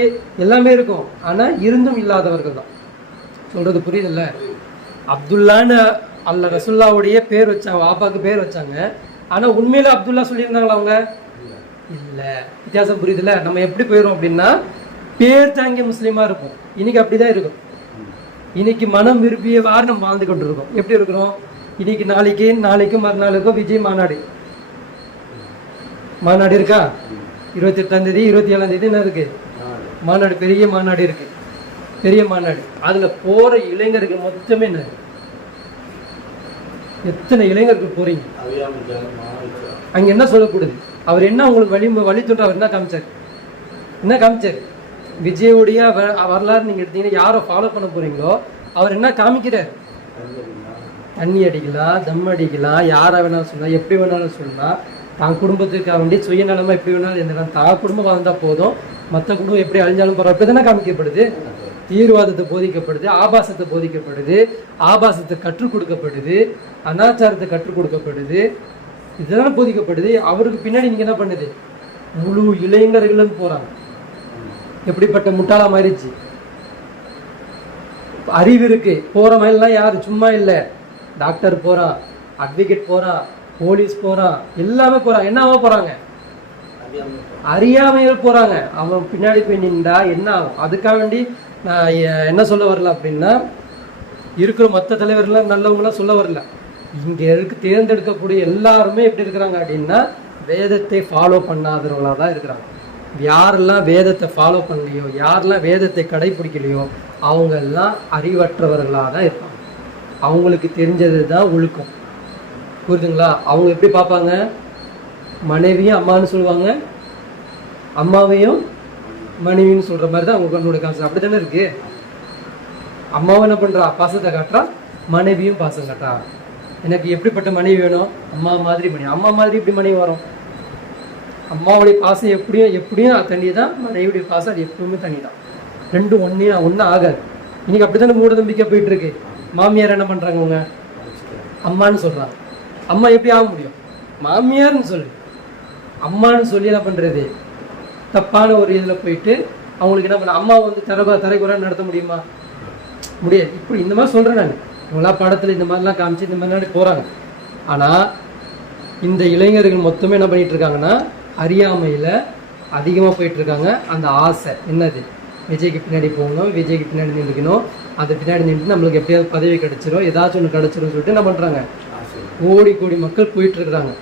எல்லாமே இருக்கும். ஆனா இருந்தும் இல்லாதவர்கள் தான். சொல்றது புரியுதுல்ல. அப்துல்லான்னு ரசூலுல்லாவுடைய பேர் வச்சாங்க, வாப்பாக்கு பேர் வச்சாங்க. ஆனா உண்மையில அப்துல்லா சொல்லியிருந்தாங்களா அவங்க, இல்ல. வித்தியாசம் புரியுதுல்ல. நம்ம எப்படி போயிடும் அப்படின்னா, பேர் தாங்கிய முஸ்லீமா இருக்கும். இன்னைக்கு அப்படிதான் இருக்கும். இன்னைக்கு மனம் விரும்பியவாறு நம்ம வாழ்ந்து கொண்டு இருக்கோம். எப்படி இருக்கிறோம், இன்னைக்கு நாளைக்கும் மறுநாளுக்கும் விஜய் மாநாடு இருக்கா, 28ஆம் தேதி 27ஆம் தேதி என்ன இருக்கு மாநாடு, பெரிய மாநாடு இருக்கு, பெரிய மாநாடு. அதுல போற இளைஞர்கள் மொத்தமே என்ன, எத்தனை இளைஞர்கள் போறீங்க, அங்க என்ன சொல்லக்கூடாது, அவர் என்ன உங்களுக்கு வழி தோன்ற, அவர் என்ன காமிச்சார், விஜயோடைய வரலாறு நீங்க எடுத்தீங்கன்னா யாரை ஃபாலோ பண்ண போறீங்களோ அவர் என்ன காமிக்கிறார், தண்ணி அடிக்கலாம், தம் அடிக்கலாம், யாரை வேணாலும் சொல்லலாம், எப்படி வேணாலும் சொல்லலாம், தான் குடும்பத்துக்காக வேண்டி சுயநலமா எப்படி வேணாலும் இருந்துக்கலாம், தான் குடும்பம் வாழ்ந்தா போதும், மற்ற குடும்பம் எப்படி அழிஞ்சாலும் பரவாயில்ல, அப்படி தானே காமிக்கப்படுது. தீவிரவாதத்தை போதிக்கப்படுது, ஆபாசத்தை போதிக்கப்படுது, ஆபாசத்தை கற்றுக் கொடுக்கப்படுது, அனாச்சாரத்தை கற்றுக் கொடுக்கப்படுது, இதெல்லாம் போதிக்கப்படுது. அவருக்கு பின்னாடி நீங்க என்ன பண்ணுது, முழு இளைஞர்களும் போறாங்க. எப்படிப்பட்ட முட்டாளா மாறிடுச்சு. அறிவு இருக்கு, போற மாதிரிலாம் யாரு சும்மா இல்லை. டாக்டர் போறான், அட்வொகேட் போறான், போலீஸ் போறான், எல்லாமே போறாங்க. என்னவா போறாங்க, அறியாமையில் போறாங்க. அவன் பின்னாடி போய் நின்றா என்ன ஆகும். அதுக்காக வேண்டி நான் என்ன சொல்ல வரல அப்படின்னா, இருக்கிற மற்ற தலைவர்கள்லாம் நல்லவங்களாம் சொல்ல வரல. இங்க தேர்ந்தெடுக்கக்கூடிய எல்லாருமே எப்படி இருக்கிறாங்க அப்படின்னா, வேதத்தை ஃபாலோ பண்ணாதவர்களாக தான் இருக்கிறாங்க. யாரெல்லாம் வேதத்தை ஃபாலோ பண்ணலையோ, யாரெல்லாம் வேதத்தை கடைபிடிக்கலையோ அவங்க எல்லாம் அறிவற்றவர்களாக தான் இருப்பாங்க. அவங்களுக்கு தெரிஞ்சது தான் ஒழுக்கம். புரியுதுங்களா. அவங்க எப்படி பார்ப்பாங்க, மனைவியும் அம்மான்னு சொல்லுவாங்க, அம்மாவையும் மனைவின்னு சொல்ற மாதிரி தான் அவங்க கண்ணோட காசு. அப்படி தானே இருக்கு. அம்மாவும் என்ன பண்றா, பாசத்தை காட்டுறா, மனைவியும் பாசம் காட்டுறா. எனக்கு எப்படிப்பட்ட மனைவி வேணும், அம்மா மாதிரி மனைவி. அம்மா மாதிரி இப்படி மனைவி வரும். அம்மாவுடைய பாசம் எப்படியும் தண்ணி தான், மனைவியுடைய பாசம் அது எப்பவுமே தண்ணி தான். ரெண்டும் ஒன்றும் ஆகாது. இன்னைக்கு அப்படித்தானே மூட நம்பிக்கை போயிட்டு இருக்கு. மாமியார் என்ன பண்றாங்க, அவங்க அம்மான்னு சொல்றாங்க. அம்மா எப்படி ஆக முடியும், மாமியார்னு சொல்லு, அம்மான்னு சொல்லி என்ன பண்றது, தப்பான ஒரு இதில் போயிட்டு அவங்களுக்கு என்ன பண்ண, அம்மா தரைக்குறை நடத்த முடியுமா, முடியாது. இப்படி இந்த மாதிரி சொல்றேன் நான். இவங்களா படத்துல இந்த மாதிரிலாம் காமிச்சு இந்த மாதிரி போறாங்க. ஆனா இந்த இளைஞர்கள் மொத்தமே என்ன பண்ணிட்டு இருக்காங்கன்னா, அறியாமையில அதிகமாக போயிட்டு இருக்காங்க. அந்த ஆசை என்னது, விஜய்க்கு பின்னாடி போகணும், விஜய்க்கு பின்னாடி நின்றுக்கணும், அது பின்னாடி நின்று நம்மளுக்கு எப்படியாவது பதவி கிடைச்சிரும், ஏதாச்சும் ஒன்று கிடைச்சிரும் சொல்லிட்டு என்ன பண்ணுறாங்க, கோடி மக்கள் போயிட்டு இருக்கிறாங்க.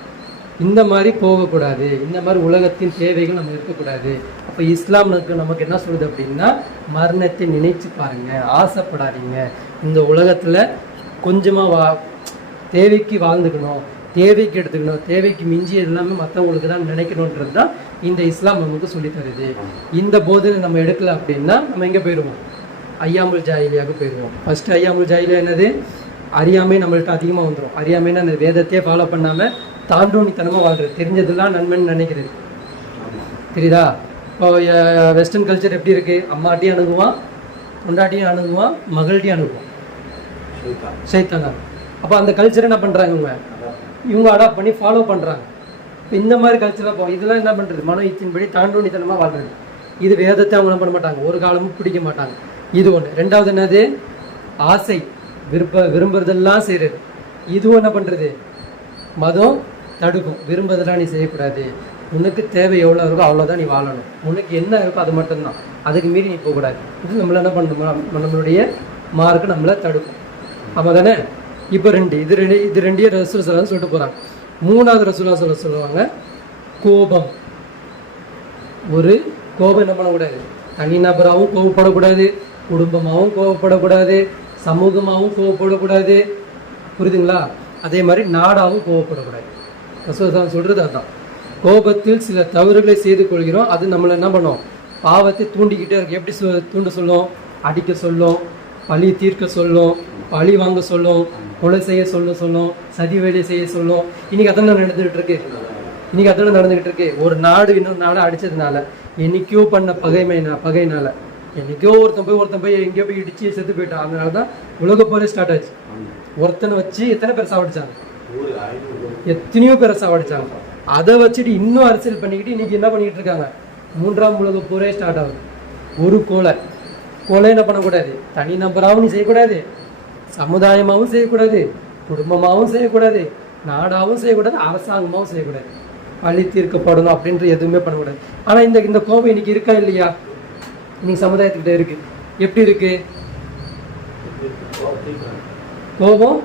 இந்த மாதிரி போகக்கூடாது, இந்த மாதிரி உலகத்தின் தேவைகள் நம்ம இருக்கக்கூடாது. அப்போ இஸ்லாம் நமக்கு என்ன சொல்லுது அப்படின்னா, மரணத்தை நினைச்சு பாருங்க, ஆசைப்படாதீங்க, இந்த உலகத்தில் கொஞ்சமாக தேவைக்கு வாழ்ந்துக்கணும், தேவைக்கு எடுத்துக்கணும், தேவைக்கு மிஞ்சி எல்லாமே மற்றவங்களுக்கு தான் நினைக்கணுன்றது தான் இந்த இஸ்லாம் நமக்கு சொல்லி தருது. இந்த போதில் நம்ம எடுக்கல அப்படின்னா நம்ம எங்கே போயிடுவோம்? ஐயாமுல் ஜாயிலியாக போயிடுவோம். ஃபஸ்ட்டு ஐயாமுல் ஜாயிலியா என்னது? அறியாமை நம்மள்ட்ட அதிகமாக வந்துடும். அறியாமைன்னா அந்த வேதத்தையே ஃபாலோ பண்ணாமல் தாண்டோனித்தனமாக வாழ்றது, தெரிஞ்சதெல்லாம் நன்மைன்னு நினைக்கிறது. தெரியுதா? இப்போ வெஸ்டர்ன் கல்ச்சர் எப்படி இருக்குது? அம்மாட்டையும் அணுகுவான், பொண்டாட்டியும் அணுகுவான், மகள்கிட்டையும் அணுகுவான், சைத்தானா. அப்போ அந்த கல்ச்சரை என்ன பண்ணுறாங்க இவங்க அடாப்ட் பண்ணி ஃபாலோ பண்ணுறாங்க. இப்போ இந்த மாதிரி கல்ச்சராக இதெல்லாம் என்ன பண்ணுறது? மன இச்சின்படி தாண்டோனித்தனமாக வாழ்றது. இது வேதத்தை அவங்க என்ன பண்ண மாட்டாங்க, ஒரு காலமும் பிடிக்க மாட்டாங்க. இது ஒன்று. ரெண்டாவது என்னது? ஆசை, விரும்புறதெல்லாம் செய்கிறது. இதுவும் என்ன பண்ணுறது? மதம் தடுக்கும். விரும்புறதெல்லாம் நீ செய்யக்கூடாது, உனக்கு தேவை எவ்வளோ இருக்கோ அவ்வளோதான் நீ வாழணும், உனக்கு என்ன இருக்கோ அது மட்டும்தான், அதுக்கு மீறி நீ போகக்கூடாது. இது நம்மளை என்ன பண்ணணும்? நம்மளுடைய மார்க்கு நம்மளை தடுக்கும். ஆமாம் தானே? இப்போ இது ரெண்டையும் ரசூல் ஸல்லல்லாஹு சொல்லிட்டு போகிறாங்க. மூணாவது ரசூலுல்லாஹ் ஸல்லல்லாஹு சொல்லுவாங்க, கோபம். ஒரு கோபம் என்ன பண்ணக்கூடாது? தனிநபராகவும் கோபப்படக்கூடாது, குடும்பமாகவும் கோபப்படக்கூடாது, சமூகமாகவும் கோபப்படக்கூடாது. புரியுதுங்களா? அதே மாதிரி நாடாகவும் கோபப்படக்கூடாது. ரசூலுல்லாஹ் சொல்கிறது அதுதான். கோபத்தில் சில தவறுகளை செய்து கொள்கிறோம், அது நம்மளை என்ன பண்ணும்? பாவத்தை தூண்டிக்கிட்டே இருக்கு. எப்படி தூண்ட சொல்லும்? அடிக்க சொல்லும், பழி தீர்க்க சொல்லும், பழி வாங்க சொல்லும், கொலை செய்ய சொல்லும், சதி வேலை செய்ய சொல்லும். இன்னைக்கு அதான நடந்துகிட்டு இருக்கு. ஒரு நாடு இன்னொரு நாடு அடிச்சதுனால, என்னைக்கோ பண்ண பகைனால என்னைக்கோ ஒருத்தன் போய் எங்கேயோ போய் இடிச்சு செத்து போயிட்டான். அதனால தான் உலக போரே ஸ்டார்ட் ஆச்சு. ஒருத்தனை வச்சு எத்தனை பேர் சாவடிச்சாங்க? எத்தனையோ பேரை சாவடிச்சாங்க. அதை வச்சுட்டு இன்னும் அரசியல் பண்ணிக்கிட்டு இன்னைக்கு என்ன பண்ணிக்கிட்டு இருக்காங்க? 3ஆம் உலக போரே ஸ்டார்ட் ஆகுது. ஒரு கொலை என்ன பண்ணக்கூடாது? தனி நபராகவும் நீ செய்யக்கூடாது, சமுதாயமாகவும் செய்யக்கூடாது, குடும்பமாகவும் செய்யக்கூடாது, நாடாகவும் செய்யக்கூடாது, அரசாங்கமாகவும் செய்யக்கூடாது. பழி தீர்க்கப்படணும் அப்படின்ற எதுவுமே பண்ணக்கூடாது. ஆனால் இந்த கோபம் இன்னைக்கு இருக்கா இல்லையா? இன்னைக்கு சமுதாயத்துக்கிட்ட இருக்கு. எப்படி இருக்கு? கோபம்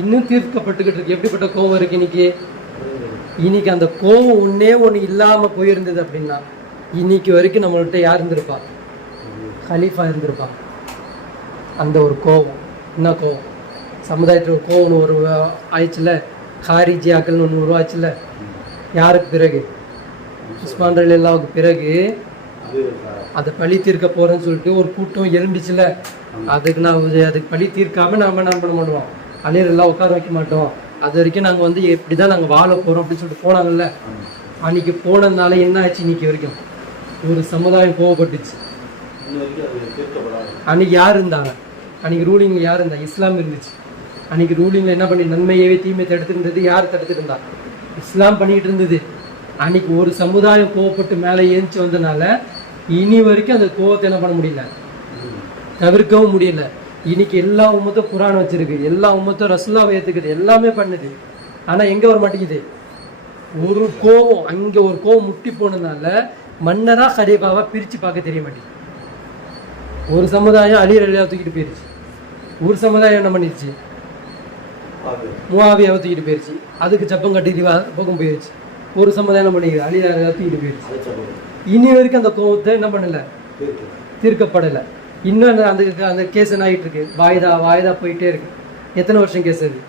இன்னும் தீர்க்கப்பட்டுக்கிட்டு இருக்கு. எப்படிப்பட்ட கோபம் இருக்கு இன்னைக்கு? அந்த கோபம் ஒன்று இல்லாமல் போயிருந்தது அப்படின்னா இன்னைக்கு வரைக்கும் நம்மள்கிட்ட யார் இருந்திருப்பா? கலீஃபா இருந்திருப்பா. அந்த ஒரு கோபம், என்ன கோபம்? சமுதாயத்தில் ஒரு கோபம் ஒரு ஆயிடுச்சுல, ஹாரிஜியாக்கள்னு ஒன்று உருவாச்சுல. யாருக்கு பிறகு? உஸ்மான் ரலியல்லாஹுவுக்கு பிறகு அதை பழி தீர்க்க போகிறேன்னு சொல்லிட்டு ஒரு கூட்டம் எழும்பிச்சுல. அதுக்கு பழி தீர்க்காமல் நாம் என்ன பண்ண மாட்டோம்? அலியெல்லாம் உட்கார வைக்க மாட்டோம். அது வரைக்கும் நாங்கள் எப்படி தான் நாங்கள் வாழ போகிறோம் அப்படின்னு சொல்லிட்டு போனாங்கல்ல. அன்றைக்கி போனதுனால என்ன ஆச்சு? இன்னைக்கு வரைக்கும் ஒரு சமுதாயம் கோவப்பட்டுச்சு. அன்றைக்கி யார் இருந்தாங்க? அன்றைக்கி ரூலிங்கில் யார் இருந்தா? இஸ்லாம் இருந்துச்சு. அன்றைக்கி ரூலிங்கில் என்ன பண்ணி நன்மையவே தீமை தடுத்துருந்தது? யார் தடுத்துட்டு இருந்தா? இஸ்லாம் பண்ணிக்கிட்டு இருந்தது. அன்றைக்கி ஒரு சமுதாயம் கோவப்பட்டு மேலே ஏஞ்சி வந்தனால இனி வரைக்கும் அந்த கோவத்தை என்ன பண்ண முடியல, தவிர்க்கவும் முடியல. இன்னைக்கு எல்லா உம்மத்தும் குரான் வச்சிருக்கு, எல்லா உம்மத்தும் ரசூலுல்லாஹ் ஏற்றுக்குது, எல்லாமே பண்ணுது. ஆனால் எங்கே வர மாட்டேங்குது? ஒரு கோவம், அங்கே ஒரு கோவம் முட்டி போனதுனால மன்னரா ஹலீஃபாவா பிரித்து பார்க்க தெரிய மாட்டேங்குது. ஒரு சமுதாயம் அலி ரலியல்லாஹு தூக்கிட்டு போயிருச்சு, ஒரு சமுதாயம் என்ன பண்ணிருச்சு? முஆவியாவை தூக்கிட்டு போயிருச்சு, அதுக்கு சப்பம் கட்டி பக்கம் போயிருச்சு. ஒரு சமுதாயம் என்ன பண்ணிக்குது? அலி ரலியல்லாஹு தூக்கிட்டு போயிருச்சு. இனி வரைக்கும் அந்த கோவத்தை என்ன பண்ணல, தீர்க்கப்படலை. இன்னும் அந்த கேஸ் என்ன ஆகிட்டு இருக்கு? வாய்தா போயிட்டே இருக்கு. எத்தனை வருஷம் கேஸ் அது?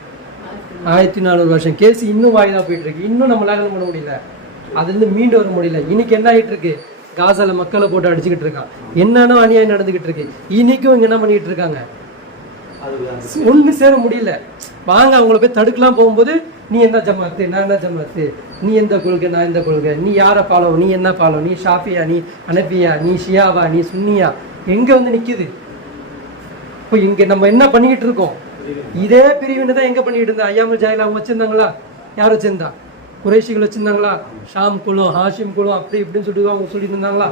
1400 வருஷம் கேஸ் இன்னும் வாய்தா போயிட்டு இருக்கு. இன்னும் நம்மளால என்ன பண்ண முடியல, அதுலேருந்து மீண்டு வர முடியல. இன்னைக்கு என்ன ஆகிட்டு இருக்கு? காசால மக்களை போட்டு அடிச்சுக்கிட்டு இருக்கான். என்னென்ன அநியாயம் நடந்துகிட்டு இருக்கு. இன்னைக்கும் இங்க என்ன பண்ணிட்டு இருக்காங்க? ஒன்று சேர முடியல. வாங்க அவங்கள போய் தடுக்கலாம் போகும்போது, நீ என்ன ஜமாத்து, நான் என்ன ஜமாத்து, நீ எந்த கொள்கை, நான் எந்த கொள்கை, நீ யாரை ஃபாலோ, நீ என்ன ஃபாலோ, நீ ஷாஃபியா, நீ ஹனஃபியா, நீ ஷியாவா, நீ சுன்னியா, எங்கே வந்து நிற்கிது? இப்போ இங்கே நம்ம என்ன பண்ணிக்கிட்டு இருக்கோம்? இதே பிரிவினை தான் எங்கே பண்ணிக்கிட்டு இருந்தா? ஐயாமுல் ஜாயிலா அவங்க வச்சுருந்தாங்களா? யார் வச்சுருந்தா? குறைஷிகள் வச்சுருந்தாங்களா? ஷாம் குலம், ஹாஷிம் குலம், அப்படி இப்படின்னு சொல்லிட்டு அவங்க சொல்லிட்டு இருந்தாங்களா?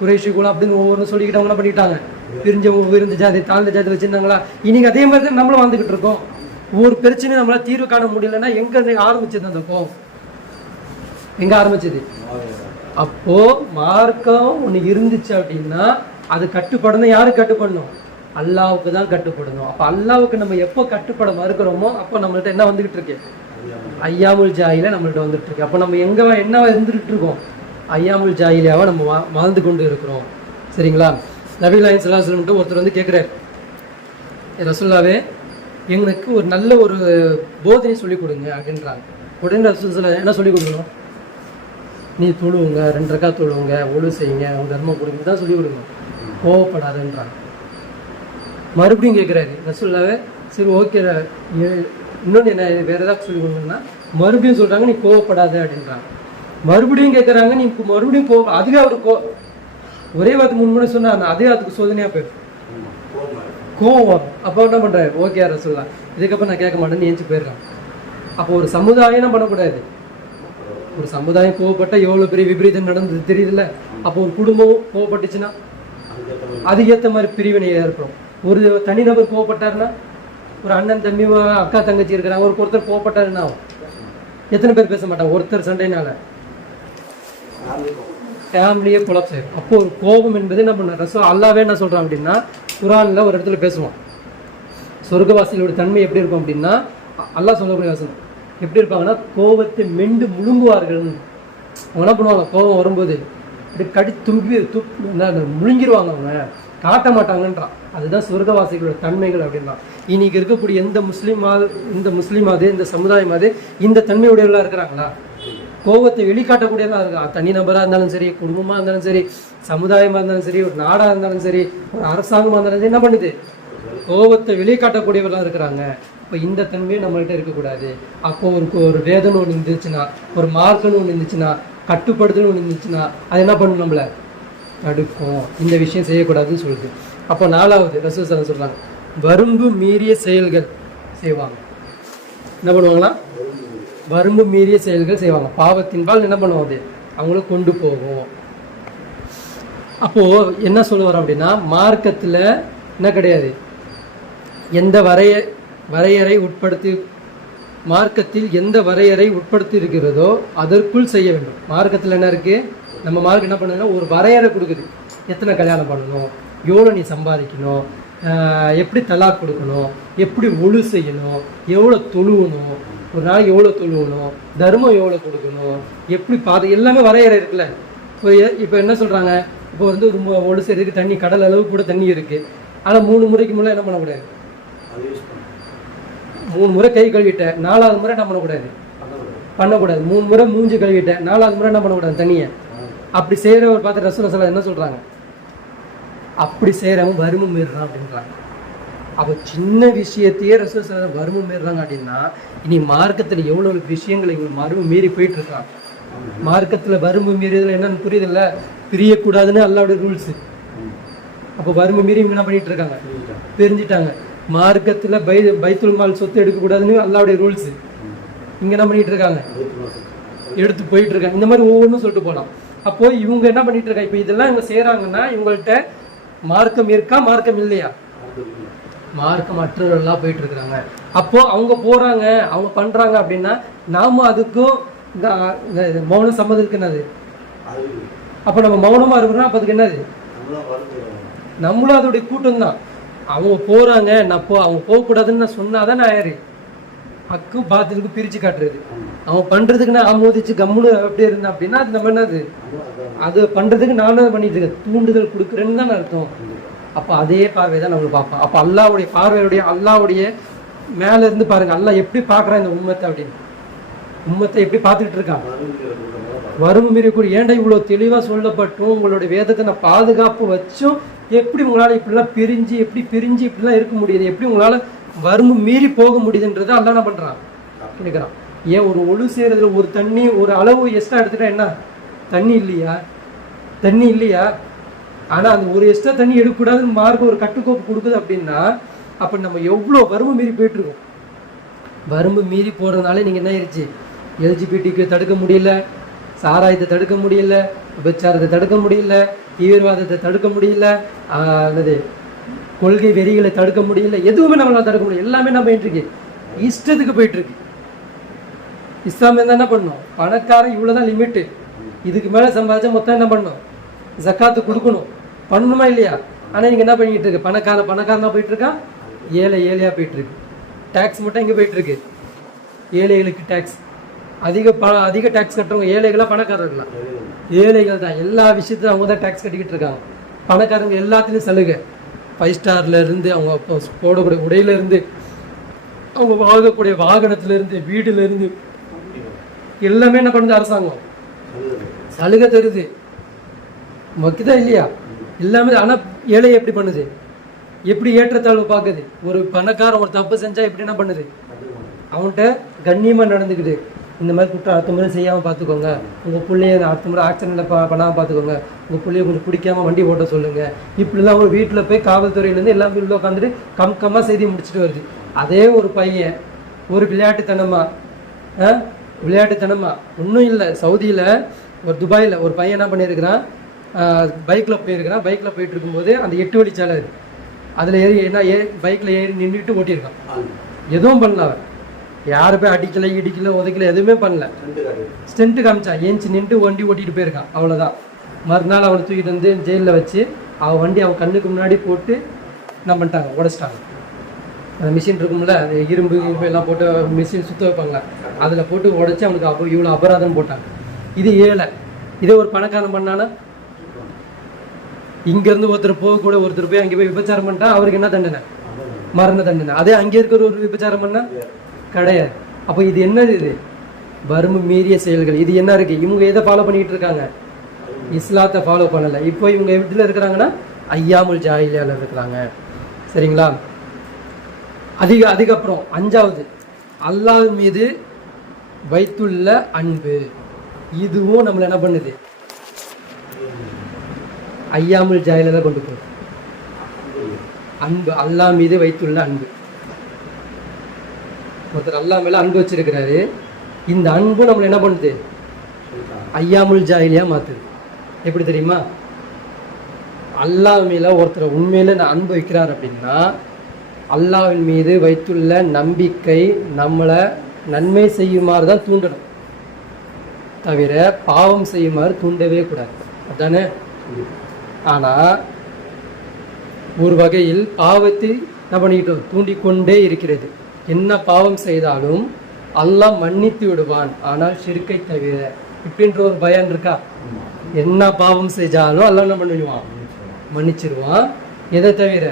குறைஷி குலம் அப்படின்னு ஒவ்வொரு சொல்லிக்கிட்டு அவங்க என்ன பண்ணிட்டாங்க? பிரிஞ்சவங்க விருந்த ஜாதி, தாழ்ந்த ஜாதி வச்சுருந்தாங்களா? இன்னைக்கு அதே மாதிரி தான் நம்மளும் வந்துக்கிட்டு இருக்கோம். ஒரு பிரச்சனை நம்மளால் தீர்வு காண முடியலன்னா எங்கே ஆரம்பிச்சது அந்த கோவம்? எங்கே ஆரம்பிச்சது? அப்போ மார்க்கம் ஒன்று இருந்துச்சு அப்படின்னா அது கட்டுப்படணும். யாருக்கு கட்டுப்படணும்? அல்லாவுக்கு தான் கட்டுப்படணும். அப்போ அல்லாவுக்கு நம்ம எப்போ கட்டுப்பட மறுக்கிறோமோ அப்போ நம்மள்ட்ட என்ன வந்துகிட்டு இருக்கு? ஐயாமுல் ஜாயில நம்மள்ட்ட வந்துட்டு இருக்கு. அப்போ நம்ம என்ன இருந்துகிட்டு இருக்கோம்? ஐயாமுல் ஜாயிலியாவை நம்ம வாழ்ந்து கொண்டு இருக்கிறோம். சரிங்களா? நபி நாயகம் ஸல்லல்லாஹு அலைஹி வஸல்லம் ஒருத்தர் வந்து கேட்குறாரு, ரசூலுல்லாவே எங்களுக்கு ஒரு நல்ல ஒரு போதனை சொல்லிக் கொடுங்க அப்படின்றாங்க. உடனே ரசூலுல்லாஹ் என்ன சொல்லிக் கொடுக்கணும்? நீ தொழுவுங்க, 2 ரக்காத் தொழுவுங்க, ஒழு செய்யுங்க, உங்க தர்மம் கொடுங்க தான் சொல்லிக் கொடுக்கணும். கோவப்படாதுன்றாங்க. மறுபடியும் கேட்குறாரு ரசூலுல்லாஹ்வே, சரி ஓகே இன்னொன்று என்ன வேறு ஏதாவது சொல்லிக் கொடுங்கன்னா மறுபடியும் சொல்கிறாங்க நீ கோவப்படாத அப்படின்றாங்க. மறுபடியும் கேட்குறாங்க, நீ மறுபடியும் அதுவே அவருக்கு ஒரே வார்த்தை 3 முறை சொன்னா அதே அதுக்கு சோதனையாக போயிடும், கோவம் வரும். அப்போ என்ன பண்ணுறாரு? ஓகே ரசூலுல்லாஹ் இதுக்கப்புறம் நான் கேட்க மாட்டேன்னு ஏஞ்சி போயிடுறான். அப்போ ஒரு சமுதாயம் என்ன பண்ணக்கூடாது? ஒரு சமுதாயம் கோவப்பட்டால் எவ்வளோ பெரிய விபரீதம் நடந்தது தெரியுதுல்ல. அப்போ ஒரு குடும்பம் கோவப்பட்டுச்சுன்னா அதுக்கேற்ற மாதிரி பிரிவினை ஏற்படும். ஒரு தனிநபர் கோவப்பட்டாருன்னா, ஒரு அண்ணன் தம்பி அக்கா தங்கச்சி இருக்கிறாங்க, ஒருத்தர் கோவப்பட்டாருன்னா எத்தனை பேர் பேச மாட்டாங்க? ஒருத்தர் சண்டைனால ஃபேமிலியே கொலாப்ஸ் ஆயிடும். அப்போ ஒரு கோபம் என்பது என்ன பண்ண அல்லாவே என்ன சொல்கிறான் அப்படின்னா, குர்ஆன்ல ஒரு இடத்துல பேசுவான், சொர்க்கவாசிகளோட தன்மை எப்படி இருக்கும் அப்படின்னா, அல்லாஹ் சொல்லக்கூடிய வசனம் எப்படி இருப்பாங்கன்னா, கோபத்தை மெண்டு முழுங்குவார்கள். அவங்க என்ன பண்ணுவாங்க? கோபம் வரும்போது இப்படி கடி முழுங்கிடுவாங்க, அவங்க காட்ட மாட்டாங்கன்றான். அதுதான் சொர்க்கவாசிகளோட தன்மைகள் அப்படின்றான். இன்னைக்கு இருக்கக்கூடிய இந்த முஸ்லீமாவது இந்த சமுதாயமாவது இந்த தன்மையுடையவர்களாக இருக்கிறாங்களா? கோபத்தை வெளிக்காட்டக்கூடியவர்களாக இருக்கா? தனி நபராக இருந்தாலும் சரி, குடும்பமாக இருந்தாலும் சரி, சமுதாயமாக இருந்தாலும் சரி, ஒரு நாடாக இருந்தாலும் சரி, ஒரு அரசாங்கமாக இருந்தாலும் சரி, என்ன பண்ணுது? கோபத்தை வெளிக்காட்டக்கூடியவர்களாக இருக்கிறாங்க. இப்போ இந்த தன்மையை நம்மள்கிட்ட இருக்கக்கூடாது. அப்போ ஒரு வேதனை ஒன்று இருந்துச்சுன்னா, ஒரு மார்க்குன்னு ஒன்று இருந்துச்சுன்னா, கட்டுப்படுத்தணும் ஒன்று இருந்துச்சுன்னா, அது என்ன பண்ணும்? நம்மளை தடுக்கும். இந்த விஷயம் செய்யக்கூடாதுன்னு சொல்லுது. அப்போ 4வது ரசூல் ஸல்லல்லாஹு அலைஹி சொல்கிறாங்க, வரம்பு மீறிய செயல்கள் செய்வாங்க. என்ன பண்ணுவாங்களா? வரம்பு மீறிய செயல்கள் செய்வாங்க. பாவத்தின்பால் என்ன பண்ணுவாங்க? அவங்கள கொண்டு போகும். அப்போது என்ன சொல்ல வரோம் அப்படின்னா, மார்க்கத்தில் என்ன கிடையாது, எந்த வரையறை உட்படுத்தி மார்க்கத்தில் எந்த வரையறை உட்படுத்தி இருக்கிறதோ அதற்குள் செய்ய வேண்டும். மார்க்கத்தில் என்ன இருக்குது? நம்ம மார்க் என்ன பண்ணுதுன்னா ஒரு வரையறை கொடுக்குது. எத்தனை கல்யாணம் பண்ணணும், எவ்வளோ நீ சம்பாதிக்கணும், எப்படி தலாக் கொடுக்கணும், எப்படி ஒழு செய்யணும், எவ்வளோ தொழுவணும், ஒரு நாளைக்கு எவ்வளோ தொழுவணும், தர்மம் எவ்வளோ கொடுக்கணும், எப்படி எல்லாமே வரையறை இருக்குல்ல. இப்போ என்ன சொல்கிறாங்க? இப்போ வந்து ஒழு செய்யறதுக்கு தண்ணி கடல் அளவு கூட தண்ணி இருக்குது. ஆனால் 3 முறைக்கு முன்னே என்ன பண்ணக்கூடாது? 3 முறை கை கழுவிட்டேன், 4வது முறை என்ன பண்ணக்கூடாது. 3 முறை மூஞ்சி கழுவிட்டேன், 4வது முறை என்ன பண்ணக்கூடாது? தண்ணியை அப்படி செய்கிறவர் பார்த்து ரசூலுல்லாஹி ஸல்லல்லாஹு அலைஹி வஸல்லம் என்ன சொல்கிறாங்க? அப்படி செய்கிறவங்க வறுமை மீறுறான் அப்படின்றாங்க. அப்போ சின்ன விஷயத்தையே ரசூலுல்லாஹி ஸல்லல்லாஹு அலைஹி வஸல்லம் வறுமை மீறுறாங்க அப்படின்னா, இனி மார்க்கத்தில் எவ்வளோ விஷயங்கள் இவங்க வறுமை மீறி போயிட்டு இருக்காங்க. மார்க்கத்தில் வறுமை மீறியதில் என்னன்னு புரியுதில்ல? பிரியக்கூடாதுன்னு அல்லாஹ்வுடைய ரூல்ஸு. அப்போ வறுமை மீறி இவங்க என்ன பண்ணிட்டு இருக்காங்க? பிரிஞ்சுட்டாங்க. மார்க்கத்தில் பைத்துல் மால் சொத்து எடுக்கக்கூடாதுன்னு அல்லாஹ்வுடைய ரூல்ஸு. இங்கே என்ன பண்ணிட்டு இருக்காங்க? எடுத்து போயிட்டு இருக்காங்க. இந்த மாதிரி ஒவ்வொன்றும் சொல்லிட்டு போகலாம். அப்போ இவங்க என்ன பண்ணிட்டு இருக்காங்க? இப்போ இதெல்லாம் இவங்க செய்கிறாங்கன்னா இவங்கள்ட்ட மார்க்கம் இருக்கா, மார்க்கம் இல்லையா? மார்க்கம் மற்றவர்கள்லாம் போயிட்டு இருக்கிறாங்க. அப்போ அவங்க போறாங்க, அவங்க பண்றாங்க அப்படின்னா நாம அதுக்கும் மௌன சம்மதத்துக்கு என்னது? அப்போ நம்ம மௌனமா இருக்கிறோம். அப்போ அதுக்கு என்னது? நம்மளும் அதோடைய கூட்டம் தான். அவங்க போறாங்க, அவங்க போகக்கூடாதுன்னு நான் சொன்னாதான் நான் யாரு அக்கும் பாத்திலுக்கு பிரிச்சு காட்டுறது. அவன் பண்றதுக்கு நான் ஆமோதிச்சு கம்முன்னு அப்படியே இருந்தேன் அப்படின்னா அது நம்ம என்னது? அது பண்றதுக்கு நானும் பண்ணிட்டு இருக்கேன், தூண்டுதல் கொடுக்குறேன்னு தான் அர்த்தம். அப்போ அதே பார்வை தான் நம்மளுக்கு பார்ப்போம். அப்போ அல்லாவுடைய பார்வையுடைய அல்லாவுடைய மேல இருந்து பாருங்க, அல்லாஹ் எப்படி பார்க்குறான் இந்த உம்மத்தை அப்படின்னு. உம்மத்தை எப்படி பார்த்துக்கிட்டு இருக்கான்? வறுமை மீறக்கூடிய ஏண்டா இவ்வளோ தெளிவாக சொல்லப்பட்டும் உங்களுடைய வேதத்தை நான் பாதுகாப்பு வச்சும் எப்படி உங்களால் இப்படிலாம் பிரிஞ்சு இப்படிலாம் இருக்க முடியுது? எப்படி உங்களால் வறுமை மீறி போக முடியுதுன்றதை அல்லாஹ் என்ன பண்ணுறான்? நினைக்கிறான். ஏன் ஒரு ஒழு செய்கிறதுல ஒரு தண்ணி ஒரு அளவு எக்ஸ்ட்ரா எடுத்துட்டா என்ன? தண்ணி இல்லையா? ஆனால் அந்த ஒரு எக்ஸ்ட்ரா தண்ணி எடுக்கக்கூடாதுன்னு மார்க்க ஒரு கட்டுக்கோப்பு கொடுக்குது அப்படின்னா அப்போ நம்ம எவ்வளோ வறுமை மீறி போயிட்டுருக்கோம். வறுமை மீறி போகிறதுனால நீங்கள் என்ன ஆயிடுச்சு? எல்ஜிபிடிக்கு தடுக்க முடியல, சாராயத்தை தடுக்க முடியல, விபச்சாரத்தை தடுக்க முடியல, தீவிரவாதத்தை தடுக்க முடியல, அல்லது கொள்கை வெறிகளை தடுக்க முடியல, எதுவுமே நம்மளால் தடுக்க முடியல. எல்லாமே நம்ம போயிட்டுருக்கு, இஷ்டத்துக்கு போயிட்டுருக்கு. இஸ்லாம் என்ன பண்ணணும்? பணக்காரன் இவ்வளோதான் லிமிட்டு, இதுக்கு மேலே சம்பாதிச்சா மொத்தம் என்ன பண்ணணும்? ஜக்காத்து கொடுக்கணும், பண்ணணுமா இல்லையா? ஆனால் இங்கே என்ன பண்ணிக்கிட்டு இருக்கு? பணக்காரனாக போயிட்டுருக்கான், ஏழையாக போயிட்டுருக்கு. டேக்ஸ் மட்டும் இங்கே போயிட்டுருக்கு, ஏழைகளுக்கு டேக்ஸ். அதிக டேக்ஸ் கட்டுறவங்க ஏழைகளா பணக்காரர்களா? ஏழைகள் தான். எல்லா விஷயத்தையும் அவங்க தான் டேக்ஸ் கட்டிக்கிட்டு இருக்காங்க. பணக்காரங்க எல்லாத்துலேயும் சலுகை. 5 ஸ்டார்ல இருந்து, அவங்க போடக்கூடிய உடையில இருந்து, அவங்க வாங்கக்கூடிய வாகனத்துல இருந்து, வீடுல இருந்து எல்லாமே என்ன பண்ணுது அரசாங்கம்? சலுகை தருது. மக்குதா இல்லையா? எல்லாமே. ஆனா ஏழை எப்படி பண்ணுது? எப்படி ஏற்றத்தாழ்வு பார்க்குது? ஒரு பணக்காரன் ஒரு தப்பு செஞ்சா எப்படி என்ன பண்ணுது? அவன்கிட்ட கண்ணியமா நடந்துக்குது. இந்த மாதிரி குற்றம் அடுத்த முறை செய்யாமல் பார்த்துக்கோங்க, உங்கள் பிள்ளைய அடுத்த முறை ஆக்சிடென்ட்டில் பண்ணாமல் பார்த்துக்கோங்க, உங்கள் பிள்ளைய கொஞ்சம் பிடிக்காமல் வண்டி ஓட்ட சொல்லுங்கள். இப்படிலாம் ஒரு வீட்டில் போய் காவல்துறையிலேருந்து எல்லாமே உள்ள உட்காந்துட்டு கம்கமாக செய்தி முடிச்சுட்டு வருது. அதே ஒரு பையன் ஒரு விளையாட்டுத்தனமாக ஒன்றும் இல்லை. சவுதியில் ஒரு துபாயில் ஒரு பையன் என்ன பண்ணியிருக்கிறான், பைக்கில் போயிருக்கிறான். பைக்கில் போயிட்டு இருக்கும்போது அந்த 8 வழிச்சாலை அதில் பைக்கில் ஏறி நின்றுட்டு ஓட்டியிருக்கான். எதுவும் பண்ணல. அவன் யாரு போய் அடிக்கலை, இடிக்கல, உதைக்கல, எதுவுமே பண்ணல. ஸ்டென்ட்டு காமிச்சான். ஏஞ்சி நின்று வண்டி ஓட்டிட்டு போயிருக்கான். அவ்வளோதான். மறுநாள் அவனை தூக்கிட்டு வந்து ஜெயிலில் வச்சு அவன் வண்டி அவன் கண்ணுக்கு முன்னாடி போட்டு என்ன பண்ணிட்டாங்க, உடைச்சிட்டாங்க. அந்த மிஷின் இருக்கும்ல, அது இரும்பு எல்லாம் போட்டு மிஷின் சுற்ற வைப்பாங்க, அதில் போட்டு உடைச்சி அவனுக்கு இவ்வளோ அபராதம் போட்டாங்க. இது ஏழை. இதே ஒரு பணக்காரன் பண்ணானா, இங்கேருந்து ஒருத்தர் போகக்கூட, ஒருத்தர் போய் அங்கே போய் விபச்சாரம் பண்ணிட்டா அவருக்கு என்ன தண்டனை? மரண தண்டனை. அதே அங்கே இருக்கிற ஒரு விபச்சாரம் பண்ணா கிடையாது. அப்போ இது என்னது? இது வறுமை மீறிய செயல்கள். இது என்ன இருக்கு? இவங்க எதை ஃபாலோ பண்ணிட்டு இருக்காங்க? இஸ்லாத்தை ஃபாலோ பண்ணலை. இப்போ இவங்க எப்படில இருக்கிறாங்கன்னா ஐயாமுல் ஜாஹிலியால இருக்கிறாங்க. சரிங்களா? அதுக்கப்புறம் 5வது அல்லாஹ் மீது வைத்துள்ள அன்பு. இதுவும் நம்மளை என்ன பண்ணுது? ஐயாமுல் ஜாஹிலியால கொண்டு போகுது. அன்பு, அல்லாஹ் மீது வைத்துள்ள அன்பு. ஒருத்தர் அல்லாஹ் மேல அன்பு வச்சிருக்கிறாரு. இந்த அன்பு நம்மளை என்ன பண்ணுது? ஐயாமுல் ஜாஹிலியா மாத்துது. எப்படி தெரியுமா? அல்லாஹ் மேல ஒருத்தர் உண்மையில அன்பு வைக்கிறார் அப்படின்னா, அல்லாஹ்வின் மீது வைத்துள்ள நம்பிக்கை நம்மளை நன்மை செய்யுமாறு தான் தூண்டணும், தவிர பாவம் செய்யுமாறு தூண்டவே கூடாது. அதானே? ஆனா ஒரு வகையில் பாவத்தை என்ன பண்ணிக்கிட்டோம்? தூண்டிக்கொண்டே இருக்கிறது. என்ன பாவம் செய்தாலும் அல்லாஹ் மன்னித்து விடுவான், ஆனால் ஷிர்க்கை தவிர. இப்படின்ற ஒரு பயம் இருக்கா? என்ன பாவம் செஞ்சாலும் அல்லாஹ் என்ன பண்ணிடுவான்? மன்னிச்சிருவான். எதை தவிர?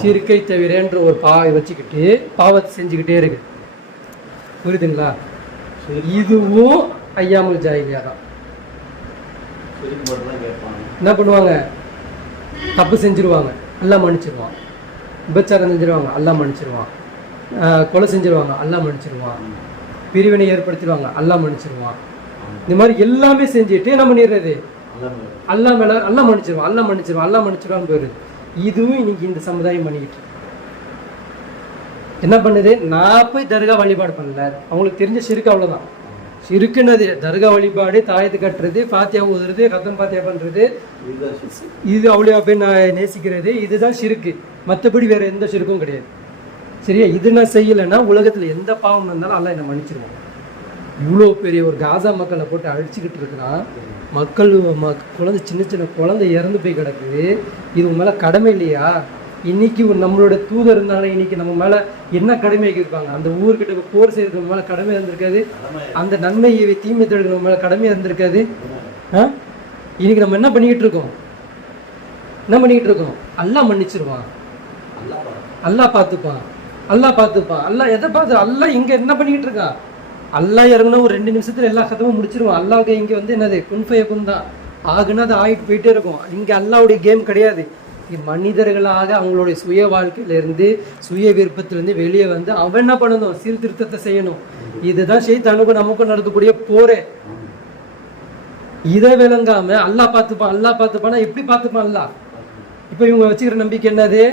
ஷிர்க்கை தவிரன்ற ஒரு வச்சுக்கிட்டு பாவத்தை செஞ்சுக்கிட்டே இருக்கு. புரியுதுங்களா? இதுவும் ஐயாமுல் ஜாஹிலியா தான். என்ன பண்ணுவாங்க? தப்பு செஞ்சிருவாங்க, அல்லாஹ் மன்னிச்சிருவான். விபச்சாரம் செஞ்சிருவாங்க, அல்லாஹ் மன்னிச்சிருவான். கொலை செஞ்சிருவாங்க, அல்லாஹ் மன்னிச்சிருவான். பிரிவினை ஏற்படுத்திடுவாங்க, அல்லாஹ் மன்னிச்சிருவான். இந்த மாதிரி எல்லாமே செஞ்சுட்டு என்ன பண்ணிடுறது? அல்லாஹ் மேல அல்லாஹ் மன்னிச்சிருவான், அல்லாஹ் மன்னிச்சிருவான், அல்லாஹ் மன்னிச்சிருவான்னு போயிடுது. இதுவும் இன்னைக்கு இந்த சமுதாயம் பண்ணிக்கிட்டு என்ன பண்ணுது? நான் போய் தர்கா வழிபாடு பண்ணல, அவங்களுக்கு தெரிஞ்ச ஷிர்க் அவ்வளோதான். ஷிர்க்குன்னது தர்கா வழிபாடு, தாயத்து கட்டுறது, பாத்தியா ஊதுறது, ரத்தம் பாத்தியா பண்றது, இது அவ்வளோ போய் நான் நேசிக்கிறது, இதுதான் ஷிர்க்கு. மற்றபடி வேற எந்த ஷிர்க்கும் கிடையாது. சரியா? இது நான் செய்யலைன்னா உலகத்துல எந்த பாவம் இருந்தாலும் அல்லாஹ் என்ன மன்னிச்சிருவான். இவ்வளோ பெரிய ஒரு காசா மக்களை போட்டு அழிச்சுக்கிட்டு இருக்கிறான். மக்கள் குழந்தை, சின்ன சின்ன குழந்தை இறந்து போய் கிடக்குது. இது உன் மேலே கடமை இல்லையா? இன்னைக்கு நம்மளோட தூதர் இருந்தாலும் இன்னைக்கு நம்ம மேலே என்ன கடமை இருப்பாங்க? அந்த ஊர்கிட்ட போர் செய்யறது மேலே கடமை இருந்திருக்காது. அந்த நன்மையை தீமை தொழில் மேலே கடமை இருந்திருக்காது. இன்னைக்கு நம்ம என்ன பண்ணிக்கிட்டு இருக்கோம்? அல்லாஹ் மன்னிச்சிருவான், அல்லாஹ் பார்த்துப்பான், அல்லாஹ் பார்த்துப்பான். அல்லாஹ் எதை பார்த்து? அல்லாஹ் இங்கே என்ன பண்ணிக்கிட்டு இருக்கான்? அல்லாஹ் இறங்குனா ஒரு 2 நிமிஷத்துல எல்லா கதவும் முடிச்சிருவான். அல்லாஹ்க்கு இங்கே என்னது? குன்ஃபயகுன் தான். ஆகுனா அது ஆகிட்டு போயிட்டே இருக்கும். இங்கே அல்லாஹ்வுடைய கேம் கிடையாது. மனிதர்களாக அவங்களுடைய சுய வாழ்க்கையிலேருந்து, சுய விருப்பத்திலேருந்து வெளியே வந்து அவன் என்ன பண்ணணும்? சீர்திருத்தத்தை செய்யணும். இதுதான் ஷைத்தானுக்கும் நமக்கும் நடக்கக்கூடிய போரே. இதை விளங்காம அல்லாஹ் பார்த்துப்பான், அல்லாஹ் பார்த்துப்பானா எப்படி பார்த்துப்பான் அல்லாஹ்? இப்போ இவங்க வச்சுக்கிற நம்பிக்கை என்னது?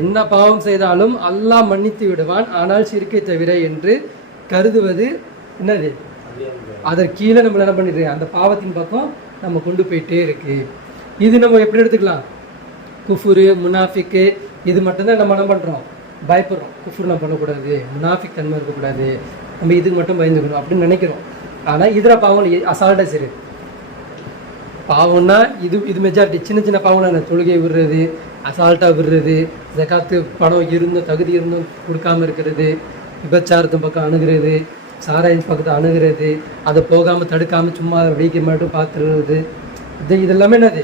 என்ன பாவம் செய்தாலும் அல்லாஹ் மன்னித்து விடுவான், ஆனால் ஷிர்க்கை தவிர என்று கருதுவது என்னது? அதற்கு கீழே நம்மள என்ன பண்ணிட்டு அந்த பாவத்தின் பக்கம் நம்ம கொண்டு போயிட்டே இருக்கு. இது நம்ம எப்படி எடுத்துக்கலாம்? குஃபுரு, முனாஃபிக்கு, இது மட்டும்தான் நம்ம என்ன பண்ணுறோம்? பயப்படுறோம். குஃபுர் நம்ம பண்ணக்கூடாது, முனாஃபிக் தன்மை இருக்கக்கூடாது, நம்ம இதுக்கு மட்டும் பயந்துக்கணும் அப்படின்னு நினைக்கிறோம். ஆனால் இதர பாவங்கள் அசால்ட்டாக சரி. பாவம்னா இது மெஜாரிட்டி. சின்ன சின்ன பாவம்னா தொழுகை விடுறது, அசால்ட்டாக விடுறது, ஜகாத்து பணம் இருந்தும் தகுதி இருந்தும் கொடுக்காமல் இருக்கிறது, விபச்சாரத்து பக்கம் அணுகிறது, சாராயம் பக்கத்தை அணுகிறது, அதை போகாமல் தடுக்காமல் சும்மா வெடிக்க மட்டும் பார்த்துருது, இதெல்லாமே என்னது?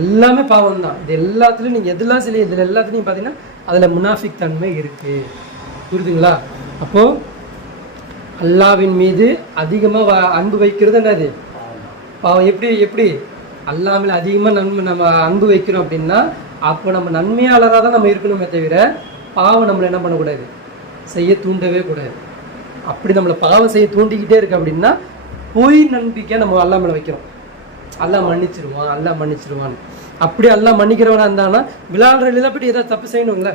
எல்லாமே பாவம் தான். இது எல்லாத்துலேயும் நீங்கள் எதெல்லாம் செய்ய, இதில் எல்லாத்துலேயும் பார்த்தீங்கன்னா அதில் முனாஃபிக் தன்மை இருக்குது. புரியுதுங்களா? அப்போது அல்லாவின் மீது அதிகமாக அன்பு வைக்கிறது என்னது? பாவம். எப்படி அல்லாமல் அதிகமாக நம்ம அன்பு வைக்கிறோம் அப்படின்னா அப்போ நம்ம நன்மையாளராக தான் நம்ம இருக்கணுமே தவிர பாவம் நம்மளை என்ன பண்ணக்கூடாது, செய்ய தூண்டவே கூடாது. அப்படி நம்மளை பாவம் செய்ய தூண்டிக்கிட்டே இருக்கு அப்படின்னா பொய் நம்பிக்கை நம்ம அல்லா மேலே வைக்கிறோம். அல்லா மன்னிச்சிருவான். அப்படி அல்லா மன்னிக்கிறவனா இருந்தானா பிலால் ரலியல்லாஹு போய் ஏதாவது தப்பு செய்யணும்ல,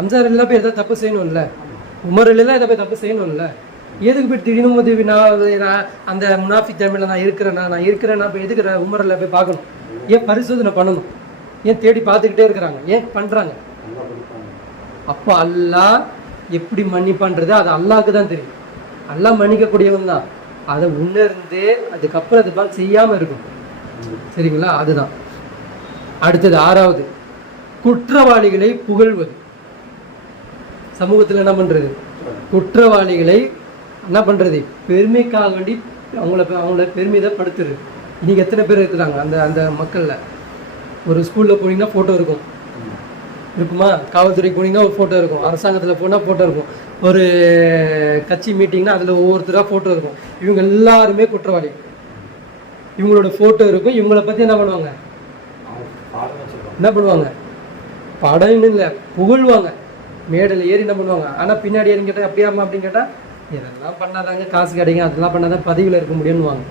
அம்சார் ரலியல்லாஹு போய் ஏதாவது தப்பு செய்யணும்ல, உமர் ரலியல்லாஹு ஏதாவது போய் தப்பு செய்யணும்ல. எதுக்கு போய் திடீர்னு நான் அந்த முனாஃபிக் தன்மையில நான் இருக்கிறேன்னா இப்போ எதுக்கு உமர் ரலியல்லாஹு போய் பார்க்கணும்? ஏன் பரிசோதனை பண்ணணும்? ஏன் தேடி பார்த்துக்கிட்டே இருக்கிறாங்க? ஏன் பண்ணுறாங்க? அப்போ அல்லாஹ் எப்படி மன்னிப்பான்றது அது அல்லாஹ்க்கு தான் தெரியும். அல்லாஹ் மன்னிக்கக்கூடியவன் தான். அதை உணர்ந்து அதுக்கப்புறம் அது பால் செய்யாமல் இருக்கும். சரிங்களா? அதுதான். அடுத்தது 6வது, குற்றவாளிகளை புகழ்வது. சமூகத்தில் என்ன பண்ணுறது? குற்றவாளிகளை என்ன பண்ணுறது? பெருமைக்காக வேண்டி அவங்கள பெருமிதப்படுத்துறது. இன்றைக்கி எத்தனை பேர் இருக்கிறாங்க அந்த அந்த மக்களில்? ஒரு ஸ்கூலில் போனீங்கன்னா ஃபோட்டோ இருக்குமா? காவல்துறைக்கு போனீங்கன்னா ஒரு ஃபோட்டோ இருக்கும், அரசாங்கத்தில் போனால் ஃபோட்டோ இருக்கும், ஒரு கட்சி மீட்டிங்னா அதில் ஒவ்வொருத்தராக ஃபோட்டோ இருக்கும். இவங்க எல்லாருமே குற்றவாளி. இவங்களோட ஃபோட்டோ இருக்கும். இவங்களை பற்றி என்ன பண்ணுவாங்க? படம்னு இல்லை, புகழ்வாங்க. மேடையில் ஏறி என்ன பண்ணுவாங்க? ஆனால் பின்னாடி ஏறின்னு கேட்டால் அப்படியாமா அப்படின்னு கேட்டால் இதெல்லாம் பண்ணாதாங்க காசு கிடைக்கும், அதெல்லாம் பண்ணாதான் பதவியில் இருக்க முடியும்னுவாங்க.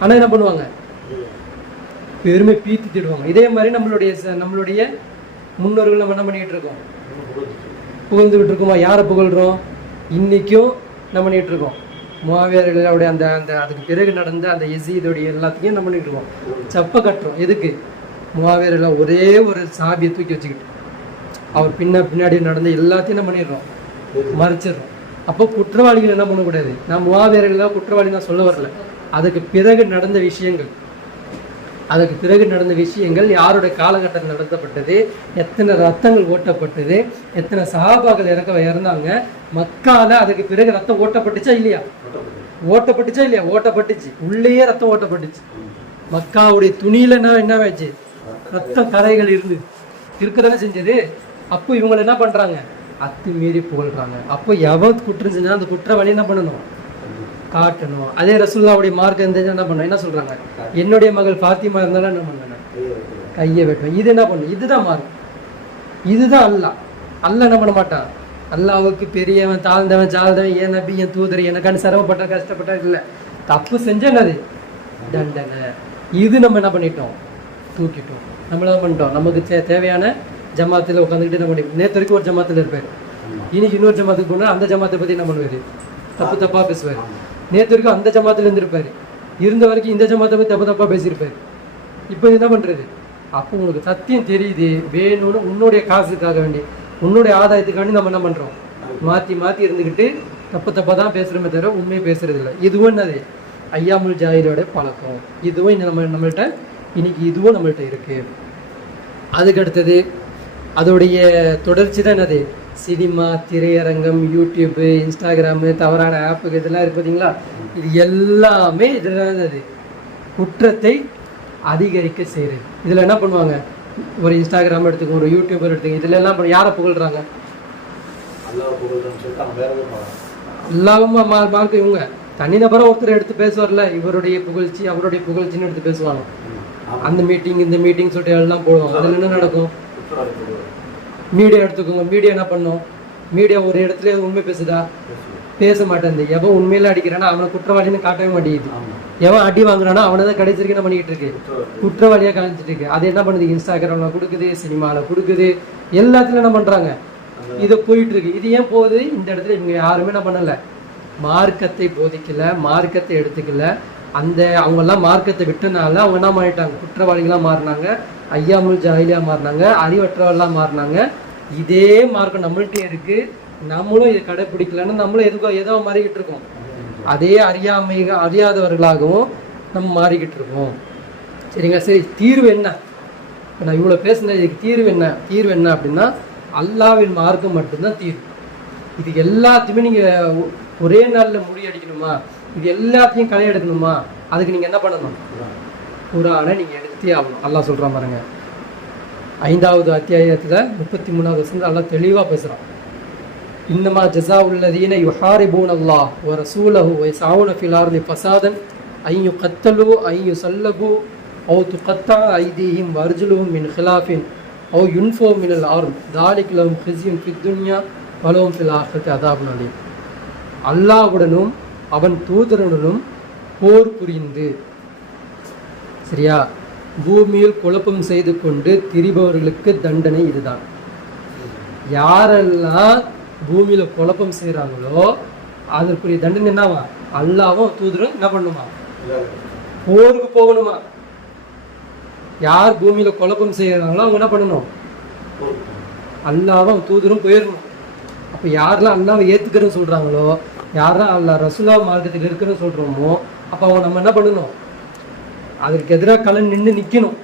ஆனால் என்ன பண்ணுவாங்க? பெருமை பீத்தி திடுவாங்க. இதே மாதிரி நம்மளுடைய முன்னோர்கள் நம்ம என்ன பண்ணிக்கிட்டு இருக்கோம்? புகழ்ந்துக்கிட்டு இருக்கோமா? யாரை புகழ்கிறோம்? இன்றைக்கும் நம்ம பண்ணிகிட்டு இருக்கோம். முஆவியாவுடைய அந்த அந்த அதுக்கு பிறகு நடந்த அந்த யஸீதுடைய எல்லாத்தையும் என்ன பண்ணிகிட்டு இருக்கோம்? சப்பை கட்டுறோம். எதுக்கு? முஆவியாவில் ஒரே ஒரு சாபியை தூக்கி வச்சுக்கிட்டு அவர் பின்னாடி நடந்த எல்லாத்தையும் என்ன பண்ணிடுறோம்? மறைச்சிடுறோம். அப்போ குற்றவாளிகள் என்ன பண்ணக்கூடாது? நான் முஆவியாவில் குற்றவாளி நான் சொல்ல வரல. அதுக்கு பிறகு நடந்த விஷயங்கள் யாருடைய காலகட்டத்தில் நடத்தப்பட்டது, எத்தனை ரத்தங்கள் ஓட்டப்பட்டது, எத்தனை சஹாபாக்கள் இறந்தாங்க மக்கால. அதுக்கு பிறகு ரத்தம் ஓட்டப்பட்டுச்சா இல்லையா? ஓட்டப்பட்டுச்சு. உள்ளேயே ரத்தம் ஓட்டப்பட்டுச்சு. மக்காவுடைய துணியில என்ன ஆச்சு? ரத்தம் கரைகள் இருக்கதானே செஞ்சது. அப்போ இவங்களை என்ன பண்றாங்க? அத்துமீறி புகழ்றாங்க. அப்போ எவன் குற்றம் செஞ்சா அந்த குற்றவாளி என்ன பண்ணணும்? காட்டணும். அதே ரசூலுல்லாஹ்வுடைய மார்க்கம் இருந்துச்சு என்ன பண்ணணும்? என்ன சொல்றாங்க? என்னுடைய மகள் ஃபாத்திமா இருந்தாலும் என்ன பண்ணணும்? கையை வெட்டுவேன். இது என்ன பண்ணும்? இதுதான் மார்க்கம். இதுதான் அல்லாஹ் என்ன பண்ண மாட்டான். அல்லாஹ்வுக்கு பெரியவன் தாழ்ந்தவன் ஏன் நபி என் தூதர் எனக்கான சிரமப்பட்ட கஷ்டப்பட்ட இல்லை. தப்பு செஞ்ச என்னது? தண்டனை. இது நம்ம என்ன பண்ணிட்டோம்? தூக்கிட்டோம். நம்மள பண்ணிட்டோம். நமக்கு தேவையான ஜமாத்தில் உட்காந்துக்கிட்டு என்ன பண்ணி நேற்று வரைக்கும் ஒரு ஜமாத்தில் இருப்பார், இன்னைக்கு இன்னொரு ஜமாத்துக்கு போனால் அந்த ஜமாத்தை பற்றி என்ன பண்ணுவார்? தப்பாக பேசுவார். நேற்று வரைக்கும் அந்த ஜமாத்தில் இருந்திருப்பார், இருந்த வரைக்கும் இந்த ஜமாத்தை பற்றி தப்பாக பேசியிருப்பார். இப்போ என்ன பண்ணுறது? அப்போ உங்களுக்கு சத்தியம் தெரியுது, வேணும்னு உன்னுடைய காசுக்காக வேண்டி உன்னுடைய ஆதாயத்துக்காண்டி நம்ம என்ன பண்ணுறோம்? மாற்றி இருந்துக்கிட்டு தப்பாக தான் பேசுகிறோமே தவிர உண்மையை பேசுறது இல்லை. இதுவும் என்னது? ஐயாமுல் ஜாஹிலோட பழக்கம். இதுவும் நம்மள்கிட்ட இன்னைக்கு இதுவும் நம்மள்கிட்ட இருக்கு. அதுக்கு அடுத்தது அதோடைய தொடர்ச்சி தான் என்னது? சினிமா, திரையரங்கம், யூடியூப்பு, இன்ஸ்டாகிராமு, தவறான ஆப்புக்கு இதெல்லாம் இருக்கு பார்த்தீங்களா? இது எல்லாமே இதெல்லாம் என்னது? குற்றத்தை அதிகரிக்க செய்யுது. இதில் என்ன பண்ணுவாங்க? ஒரு இன்ஸ்டாகிராம் எடுத்துக்கோ, ஒரு யூடியூபர் எடுத்துக்கோ, இதில் எல்லாம் யாரை புகழ்றாங்க? எல்லாமே மார்க்கு இவங்க தனிநபராக ஒருத்தர் எடுத்து பேசுவார்ல, இவருடைய புகழ்ச்சி அவருடைய புகழ்ச்சின்னு எடுத்து பேசுவாங்க. அந்த மீட்டிங் இந்த மீட்டிங் சொல்லிட்டு எல்லாம் போடுவாங்க. அதில் என்ன நடக்கும்? மீடியா எடுத்துக்கோங்க. மீடியா என்ன பண்ணும்? மீடியா ஒரு இடத்துல உண்மை பேசுதா? பேச மாட்டேன். எவன் உண்மையில அடிக்கிறானா அவனை குற்றவாளின்னு காட்டவே மாட்டேங்குது. எவன் அடி வாங்குறானா அவனை தான் கடைசி வரைக்கும் என்ன பண்ணிக்கிட்டு இருக்கு? குற்றவாளியாக காமிச்சிட்டு இருக்கு. அது என்ன பண்ணுது? இன்ஸ்டாகிராம்ல கொடுக்குது, சினிமாவில் கொடுக்குது, எல்லாத்துலையும் என்ன பண்ணுறாங்க? இதை போயிட்டு இருக்கு. இது ஏன் போகுது? இந்த இடத்துல இவங்க யாருமே என்ன பண்ணலை, மார்க்கத்தை போதிக்கல, மார்க்கத்தை எடுத்துக்கல. அவங்கெல்லாம் மார்க்கத்தை விட்டனால அவங்க என்ன பண்ணிட்டாங்க? குற்றவாளிகளாக மாறினாங்க, ஐயாமுல் ஜாஹிலியா மாறினாங்க, அறிவற்றவெல்லாம் மாறினாங்க. இதே மார்க்கம் நம்மள்கிட்டே இருக்கு. நம்மளும் இதை கடைப்பிடிக்கலன்னு நம்மளும் ஏதோ மாறிக்கிட்டு இருக்கோம். அதே அறியாதவர்களாகவும் நம்ம மாறிக்கிட்டு இருக்கோம். சரிங்க. சரி, தீர்வு என்ன? இப்போ நான் இவ்வளோ பேசுனது இதுக்கு தீர்வு என்ன? தீர்வு என்ன அப்படின்னா அல்லாஹ்வின் மார்க்கம் மட்டும்தான் தீர்வு. இது எல்லாத்தையுமே நீங்கள் ஒரே நாளில் முறியடிக்கணுமா, இது எல்லாத்தையும் களை எடுக்கணுமா, அதுக்கு நீங்கள் என்ன பண்ணணும்? குர்ஆனை நீங்கள் எடுத்தே ஆகணும். அல்லாஹ் சொல்கிறான் பாருங்க, 5வது அத்தியாயத்தில் 33வது வசனத்தில் அல்லாஹ் தெளிவாக பேசுகிறான். இன்னமா ஜஸாஉல்லதீன யுஹாரிபூன அல்லாஹ் வ ரசூலஹு வ யஸ்அஊன ஃபில் அர்தி ஃபஸாதன் ஐ யுகத்தலு ஐ யுஸல்லபு அவ் துகத்தா ஐதீஹிம் வ அர்ஜுலுஹும் மின் ஹிலாஃபின் அவ் யுன்ஃபோ மினல் அர்த் தாலிக லஹும் ஹிஸ்யுன் ஃபித் துன்யா வ லஹும் ஃபில் ஆখিরাতি அதாபுன் அலீம். அல்லாஹ்வுடனும் அவன் தூதருடனும் போர் புரிந்து, சரியா, பூமியில் குழப்பம் செய்து கொண்டு திரிபவர்களுக்கு தண்டனை இதுதான். யாரெல்லாம் பூமியில குழப்பம் செய்கிறாங்களோ அதற்குரிய தண்டனை என்னவா? அல்லாவும் தூதரும் என்ன பண்ணுமா? போருக்கு போகணுமா. யார் பூமியில குழப்பம் செய்கிறாங்களோ அவங்க என்ன பண்ணணும்? அல்லாவும் தூதரும் போயிடணும். அப்போ யாரெல்லாம் அல்லாவை ஏற்றுக்கிறன்னு சொல்கிறாங்களோ, யாரெல்லாம் அல்லா ரசூலா மார்க்கத்தில் இருக்குன்னு சொல்கிறோமோ, அப்போ அவங்க நம்ம என்ன பண்ணணும்? அதற்கு எதிராக கலன் நின்று நிற்கணும்.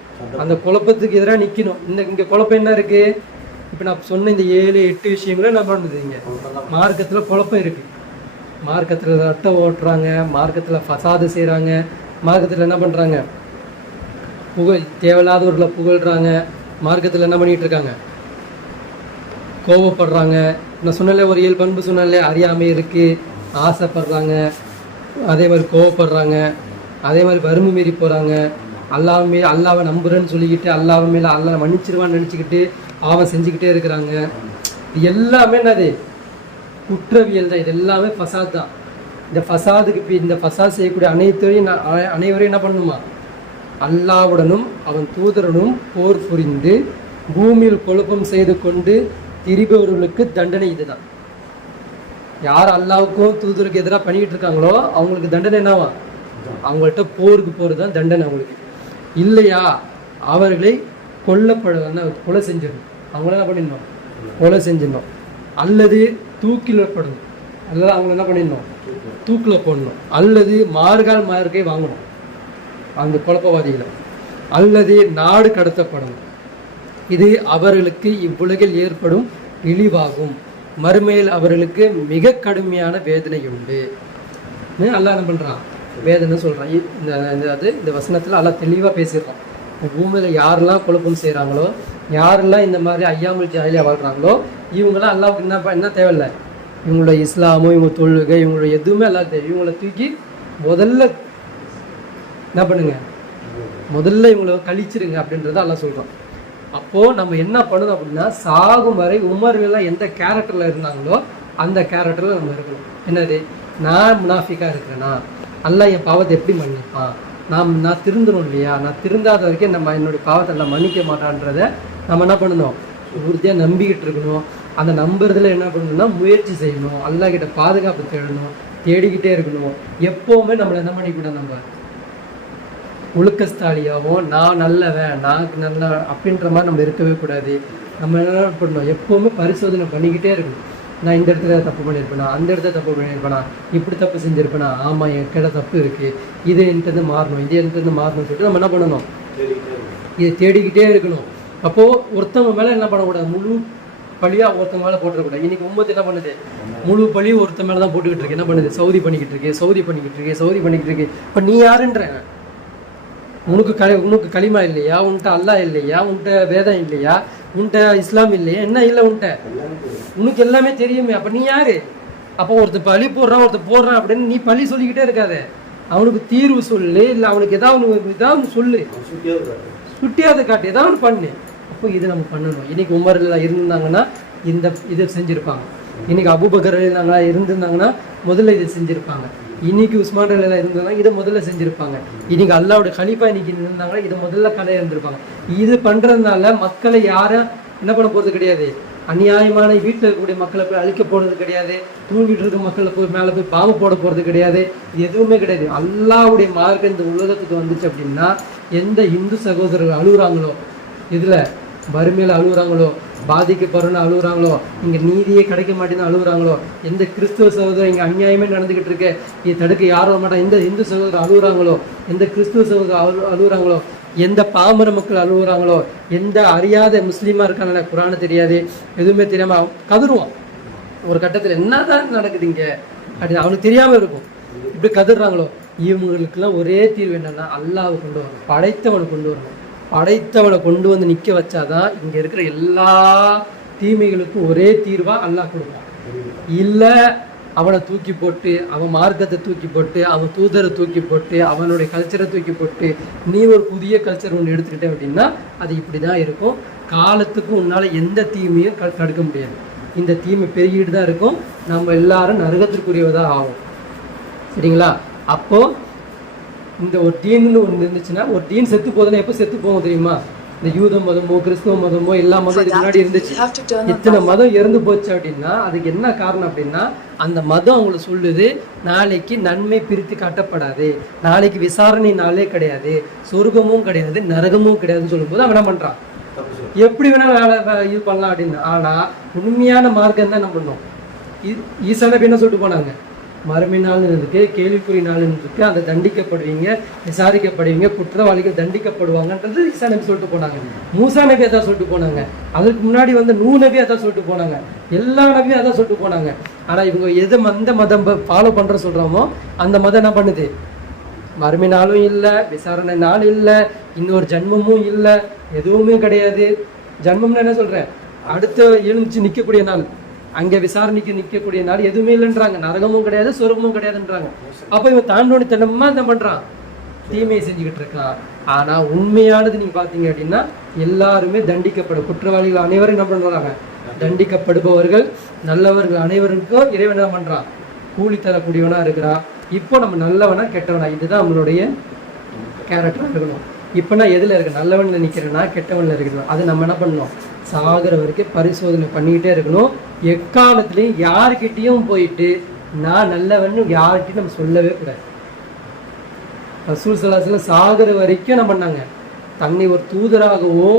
அந்த குழப்பத்துக்கு எதிராக நிற்கணும். இங்கே குழப்பம் என்ன இருக்குது? இப்போ நான் சொன்ன இந்த 7-8 விஷயங்களும் என்ன பண்ணுது? இங்கே மார்க்கத்தில் குழப்பம் இருக்குது. மார்க்கத்தில் ரட்டை ஓட்டுறாங்க, மார்க்கத்தில் ஃபசாது செய்கிறாங்க, மார்க்கத்தில் என்ன பண்ணுறாங்க? தேவையில்லாதவர்களை புகழ்கிறாங்க, மார்க்கத்தில் என்ன பண்ணிகிட்டு இருக்காங்க? கோபப்படுறாங்க. நான் சொன்னாலே ஒரு 7 பண்பு சொன்னாலே, அறியாமை இருக்குது, ஆசைப்படுறாங்க, அதே மாதிரி கோவப்படுறாங்க, அதே மாதிரி வறுமை மீறி போகிறாங்க, அல்லாவை நம்புறேன்னு சொல்லிக்கிட்டு அல்லாஹ் மேலே அல்லாஹ் மன்னிச்சிருவான்னு நினச்சிக்கிட்டு அவன் செஞ்சுக்கிட்டே இருக்கிறாங்க. இது எல்லாமே என்னது? குற்றவியல் தான். இது எல்லாமே ஃபசாத் தான். இந்த ஃபசாதுக்கு இந்த ஃபசாத் செய்யக்கூடிய அனைவரையும் என்ன பண்ணணுமா? அல்லாஹ்வுடனும் அவன் தூதரனும் போர் புரிந்து பூமியில் குழப்பம் செய்து கொண்டு திரிபவர்களுக்கு தண்டனை இதுதான். யார் அல்லாவுக்கும் தூதருக்கு எதிராக பண்ணிக்கிட்டு இருக்காங்களோ அவங்களுக்கு தண்டனை என்னவா? அவங்கள்ட்ட போருக்கு போகிறது தான் தண்டனை அவங்களுக்கு. இல்லையா அவர்களை கொலை செஞ்சிடணும். அவங்கள என்ன பண்ணிடணும்? கொலை செஞ்சிடணும். அல்லது தூக்கிலப்படணும். அல்லது அவங்கள என்ன பண்ணிடணும்? தூக்கில் போடணும். அல்லது மார்கை வாங்கணும் அந்த குழப்பவாதிகளை. அல்லது நாடு கடத்தப்படணும். இது அவர்களுக்கு இவ்வுலகில் ஏற்படும் இழிவாகும், மறுமையில் அவர்களுக்கு மிக கடுமையான வேதனை உண்டு. அல்லாஹ் என்ன பண்ணுறான்? வேதனை சொல்கிறான். இந்த வசனத்தில் அல்லாஹ் தெளிவாக பேசிடுறான். பூமியில் யாரெல்லாம் குழப்பம் செய்கிறாங்களோ, யாரெல்லாம் இந்த மாதிரி ஐயாமுல் ஜாஹிலியா வாழ்கிறாங்களோ, இவங்களாம் அல்லாவுக்கு என்ன தேவையில்லை. இவங்களோட இஸ்லாமோ இவங்க தொழுகை இவங்களோட எதுவுமே அல்லாஹ் தேவை. இவங்களை தூக்கி முதல்ல என்ன பண்ணுங்க? முதல்ல இவங்களை கழிச்சிருங்க அப்படின்றத அல்லாஹ் சொல்கிறான். அப்போது நம்ம என்ன பண்ணணும் அப்படின்னா, சாகும் வரை உமர்லாம் எந்த கேரக்டரில் இருந்தாங்களோ அந்த கேரக்டரில் நம்ம இருக்கணும். என்னது? நான் முனாஃபிக்காக இருக்கிறேன்னா அல்லாஹ் என் பாவத்தை எப்படி மன்னிப்பான்? நான் திருந்தணும் இல்லையா? நான் திருந்தாத வரைக்கும் நம்ம என்னுடைய பாவத்தை எல்லாம் மன்னிக்க மாட்டான்றதை நம்ம என்ன பண்ணணும்? உறுதியாக நம்பிக்கிட்டு இருக்கணும். அந்த நம்புறதுல என்ன பண்ணணும்னா முயற்சி செய்யணும். அல்லாஹ் கிட்ட பாதுகாப்பு தேடணும், தேடிக்கிட்டே இருக்கணும். எப்போவுமே நம்மளை என்ன பண்ணிக்கூடாது? நம்ம ஒழுக்கஸ்தாலியாகவும் நான் நல்லவன் நான் நல்ல அப்படின்ற மாதிரி நம்ம இருக்கவே கூடாது. நம்ம என்ன பண்ணணும்? எப்போவுமே பரிசோதனை பண்ணிக்கிட்டே இருக்கணும். நான் இந்த இடத்துல தப்பு பண்ணியிருப்பேனா, அந்த இடத்துல தப்பு பண்ணியிருப்பேனா, இப்படி தப்பு செஞ்சுருப்பேனா, ஆமாம் என் கிட்ட தப்பு இருக்குது, இது என்கிட்ட மாறணும், இது என்கிட்ட மாறணும்னு சொல்லிட்டு நம்ம என்ன பண்ணணும்? இதை தேடிக்கிட்டே இருக்கணும். அப்போது ஒருத்தவங்க மேலே என்ன பண்ணக்கூடாது? முழு பழியாக ஒருத்தவங்க மேலே போட்டுறக்கூடாது. இன்றைக்கி உம்மத்து என்ன பண்ணுது? முழு பழியும் ஒருத்த மேலே தான் போட்டுக்கிட்டு இருக்கு. என்ன பண்ணுது? சவுதி பண்ணிக்கிட்டு இருக்கு. இப்போ நீ யாருன்ற? உனக்கு களிமா இல்லையா? உன்கிட்ட அல்லாஹ் இல்லையா? உன்கிட்ட வேதம் இல்லையா? உன்கிட்ட இஸ்லாம் இல்லையா? என்ன இல்லை உன்கிட்ட? உனக்கு எல்லாமே தெரியுமே. அப்போ நீ யாரு? அப்போ ஒருத்தர் பழி போடுறான் அப்படின்னு நீ பழி சொல்லிக்கிட்டே இருக்காத. அவனுக்கு தீர்வு சொல்லு, இல்லை அவனுக்கு ஏதாவது சொல்லு, சுட்டியாவது காட்டு, ஏதாவது பண்ணு. அப்போ இது நம்ம பண்ணணும். இன்னைக்கு உமர்லாம் இருந்தாங்கன்னா இதை செஞ்சுருப்பாங்க. இன்னைக்கு அபூபக்கர் இருந்திருந்தாங்கன்னா முதல்ல இதை செஞ்சுருப்பாங்க. இன்னைக்கு உஸ்மான் எல்லாம் இருந்தாங்கன்னா இதை முதல்ல செஞ்சுருப்பாங்க. இன்னைக்கு அல்லாவோட கலீஃபா இன்னைக்கு இருந்தாங்கன்னா இதை முதல்ல கலையை இருந்திருப்பாங்க. இது பண்ணுறதுனால மக்களை யாரும் என்ன பண்ண போகிறது கிடையாது. அநியாயமான வீட்டில் இருக்கக்கூடிய மக்களை போய் அழிக்க போகிறது கிடையாது. தூங்கிட்டு இருக்க மக்களை போய் மேலே போய் பாம்பு போட போகிறது கிடையாது. இது எதுவுமே கிடையாது. அல்லாவுடைய மார்க்கம் இந்த உலகத்துக்கு வந்துச்சு அப்படின்னா, எந்த இந்து சகோதரர்கள் அழுகுறாங்களோ, இதில் வறுமையில் அழுகுறாங்களோ, பாதிக்கப்படுறோன்னு அழுகுறாங்களோ, இங்கே நீதியே கிடைக்க மாட்டேன்னு அழுகுறாங்களோ, எந்த கிறிஸ்துவ சகோதரர் இங்கே அநியாயமே நடந்துக்கிட்டு இருக்கு, இது தடுக்க யாரும் மாட்டா, எந்த இந்து சகோதரர் அழுகுறாங்களோ, எந்த கிறிஸ்துவ சகோதரர் அழுகுறாங்களோ, எந்த பாமர மக்கள் அழுகுறாங்களோ, எந்த அறியாத முஸ்லீமாக இருக்காங்களே, குரானு தெரியாது, எதுவுமே தெரியாமல் கதறுவான். ஒரு கட்டத்தில் என்னதான் நடக்குதுங்க அப்படின்னு அவனுக்கு தெரியாமல் இருக்கும். இப்படி கதறாங்களோ இவங்களுக்கெல்லாம் ஒரே தீர்வு என்னன்னா அல்லாஹ்வை கொண்டு வரணும், படைத்தவனை கொண்டு வரணும். படைத்தவனை கொண்டு வந்து நிற்க வச்சாதான் இங்கே இருக்கிற எல்லா தீமைகளுக்கும் ஒரே தீர்வாக அல்லாஹ் கொடுப்பான். இல்லை அவனை தூக்கி போட்டு, அவன் மார்க்கத்தை தூக்கி போட்டு, அவன் தூதரை தூக்கி போட்டு, அவனுடைய கல்ச்சரை தூக்கி போட்டு நீ ஒரு புதிய கல்ச்சர் ஒன்று எடுத்துக்கிட்டே அப்படின்னா அது இப்படி தான் இருக்கும். காலத்துக்கு உன்னால் எந்த தீமையும் தடுக்க முடியாது. இந்த தீமை பெருகிட்டு தான் இருக்கும். நம்ம எல்லாரும் நரகத்திற்குரியவதாக ஆகும். சரிங்களா? அப்போது இந்த ஒரு டீன்னு ஒன்று இருந்துச்சுன்னா, ஒரு டீன் செத்து போகுதுன்னா எப்போ செத்து போகும் தெரியுமா? இந்த யூத மதமோ கிறிஸ்துவ மதமோ எல்லா மதம் இதுக்கு முன்னாடி இருந்துச்சு. இத்தனை மதம் இறந்து போச்சு அப்படின்னா அதுக்கு என்ன காரணம் அப்படின்னா, அந்த மதம் அவங்களுக்கு சொல்லுது நாளைக்கு நன்மை பிரித்து காட்டப்படாது, நாளைக்கு விசாரணை நாளே கிடையாது, சொர்க்கமும் கிடையாது, நரகமும் கிடையாதுன்னு சொல்லும்போது அவன் என்ன பண்ணுறான், எப்படி வேணாலும் இது பண்ணலாம் அப்படின்னு. ஆனால் உண்மையான மார்க்கம் தான் என்ன பண்ணோம். ஈசா நபி என்ன சொல்லிட்டு போனாங்க, மறுமை நாள் இருக்கு, கேள்விக்குறி நாள் இருக்கு, அதை தண்டிக்கப்படுவீங்க, விசாரிக்கப்படுவீங்க, குற்றவாளிகள் தண்டிக்கப்படுவாங்கன்றது ஈசா நபி சொல்லிட்டு போனாங்க. மூசா நபி அதான் சொல்லிட்டு போனாங்க. அதுக்கு முன்னாடி வந்து நூ நபி அதான் சொல்லிட்டு போனாங்க. எல்லா நபியும் அதான் சொல்லிட்டு போனாங்க. ஆனால் இவங்க எது அந்த மதம் ஃபாலோ பண்ணுற சொல்கிறோமோ அந்த மதம் என்ன பண்ணுது, மறுமை நாளும் இல்லை, விசாரணை நாள் இல்லை, இன்னொரு ஜன்மமும் இல்லை, எதுவுமே கிடையாது. ஜன்மம்னு என்ன சொல்கிறேன், அடுத்த எழுந்துச்சு நிற்கக்கூடிய நாள், அங்கே விசாரணைக்கு நிற்கக்கூடிய நாள் எதுவுமே இல்லைன்றாங்க. நரகமும் கிடையாது, சொர்க்கமும் கிடையாதுன்றாங்க. அப்போ இவன் தாண்டோனித்தனமா என்ன பண்ணுறான், தீமையை செஞ்சுக்கிட்டு இருக்கான். ஆனால் உண்மையானது நீங்கள் பார்த்தீங்க அப்படின்னா எல்லாருமே தண்டிக்கப்படும். குற்றவாளிகள் அனைவரும் என்ன பண்ணுறாங்க, தண்டிக்கப்படுபவர்கள். நல்லவர்கள் அனைவருக்கும் இறைவன் என்ன பண்ணுறான், கூலி தரக்கூடியவனாக இருக்கிறான். இப்போ நம்ம நல்லவனா கெட்டவனா, இதுதான் நம்மளுடைய கேரக்டராக இருக்கணும். இப்போ நான் எதில் இருக்கேன், நல்லவனில் நிற்கிறேன்னா கெட்டவனில் இருக்கணும். அது நம்ம என்ன பண்ணணும், சாகிற வரைக்கும் பரிசோதனை பண்ணிக்கிட்டே இருக்கணும். எக்காலத்துலேயும் யாருக்கிட்டையும் போயிட்டு நான் நல்லவன்னு யார்கிட்டையும் நம்ம சொல்லவே கூடாது. ரசூல் ஸல்லல்லாஹு அலைஹி வஸல்லம் சாகிற வரைக்கும் என்ன பண்ணாங்க, தன்னை ஒரு தூதராகவோ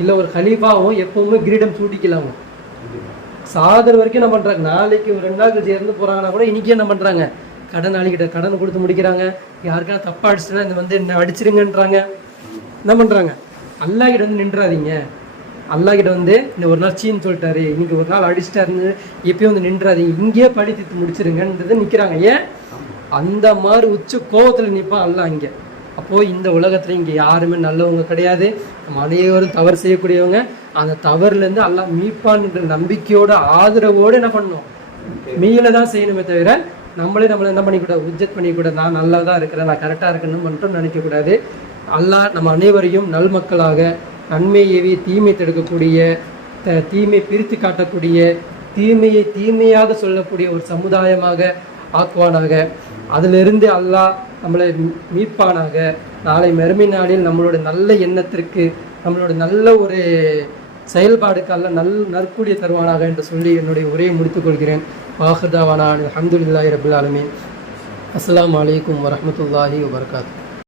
இல்லை ஒரு கலீஃபாவோ எப்பவுமே கிரீடம் சூட்டிக்கலாமோ. சாகிற வரைக்கும் என்ன பண்ணுறாங்க, நாளைக்கு ஒரு 2 நாள் கழிச்சு இறந்து போகிறாங்கன்னா கூட இன்றைக்கி என்ன பண்ணுறாங்க, கடன் ஆளிக்கிட்ட கடன் கொடுத்து முடிக்கிறாங்க. யாருக்கான தப்பாக அடிச்சுன்னா இந்த வந்து என்ன அடிச்சிருங்கன்றாங்க. என்ன பண்ணுறாங்க, அல்லாஹ் கிட்ட வந்து நின்றாதீங்க, அல்லாஹ் கிட்ட வந்து இந்த ஒரு நாள் சீன்னு சொல்லிட்டாரு, இன்னைக்கு ஒரு நாள் அடிச்சிட்டாருன்னு எப்பயும் வந்து நின்றாதீங்க, இங்கேயே படி தீர்த்து முடிச்சிருங்கன்றது நிற்கிறாங்க. ஏன் அந்த மாதிரி உச்ச கோபத்தில் நிற்பான் அல்லாஹ் இங்கே. அப்போது இந்த உலகத்தில் இங்கே யாருமே நல்லவங்க கிடையாது, நம்ம அனைவரும் தவறு செய்யக்கூடியவங்க. அந்த தவறுலேருந்து அல்லாஹ் மீட்பான்ன்ற நம்பிக்கையோட ஆதரவோடு என்ன பண்ணணும், மீள தான் செய்யணுமே தவிர நம்மளை என்ன பண்ணிக்கூடாது, உஜ்ஜத் பண்ணிக்கூடாது, நான் நல்லா தான் இருக்கிறேன், நான் கரெக்டாக இருக்கணும்னு மட்டும் நினைக்கக்கூடாது. அல்லாஹ் நம்ம அனைவரையும் நல்மக்களாக, நன்மையவே தீமை தடுக்கக்கூடிய, தீமை பிரித்து காட்டக்கூடிய, தீமையை தீமையாக சொல்லக்கூடிய ஒரு சமுதாயமாக ஆக்குவானாக. அதிலிருந்து அல்லாஹ் நம்மளை மீட்பானாக. நாளை மறுமை நாளில் நம்மளோட நல்ல எண்ணத்திற்கு, நம்மளோட நல்ல ஒரு செயல்பாடுக்கு அல்ல நற்கூலிய தருவானாக என்று சொல்லி என்னுடைய உரையை முடித்துக்கொள்கிறேன். வாஹிர் தாவானா அல்ஹம்துலில்லாஹி ரப்பில் ஆலமீன். அஸ்ஸலாமு அலைக்கும் வரஹ்மத்துல்லாஹி வபரகாத்துஹு.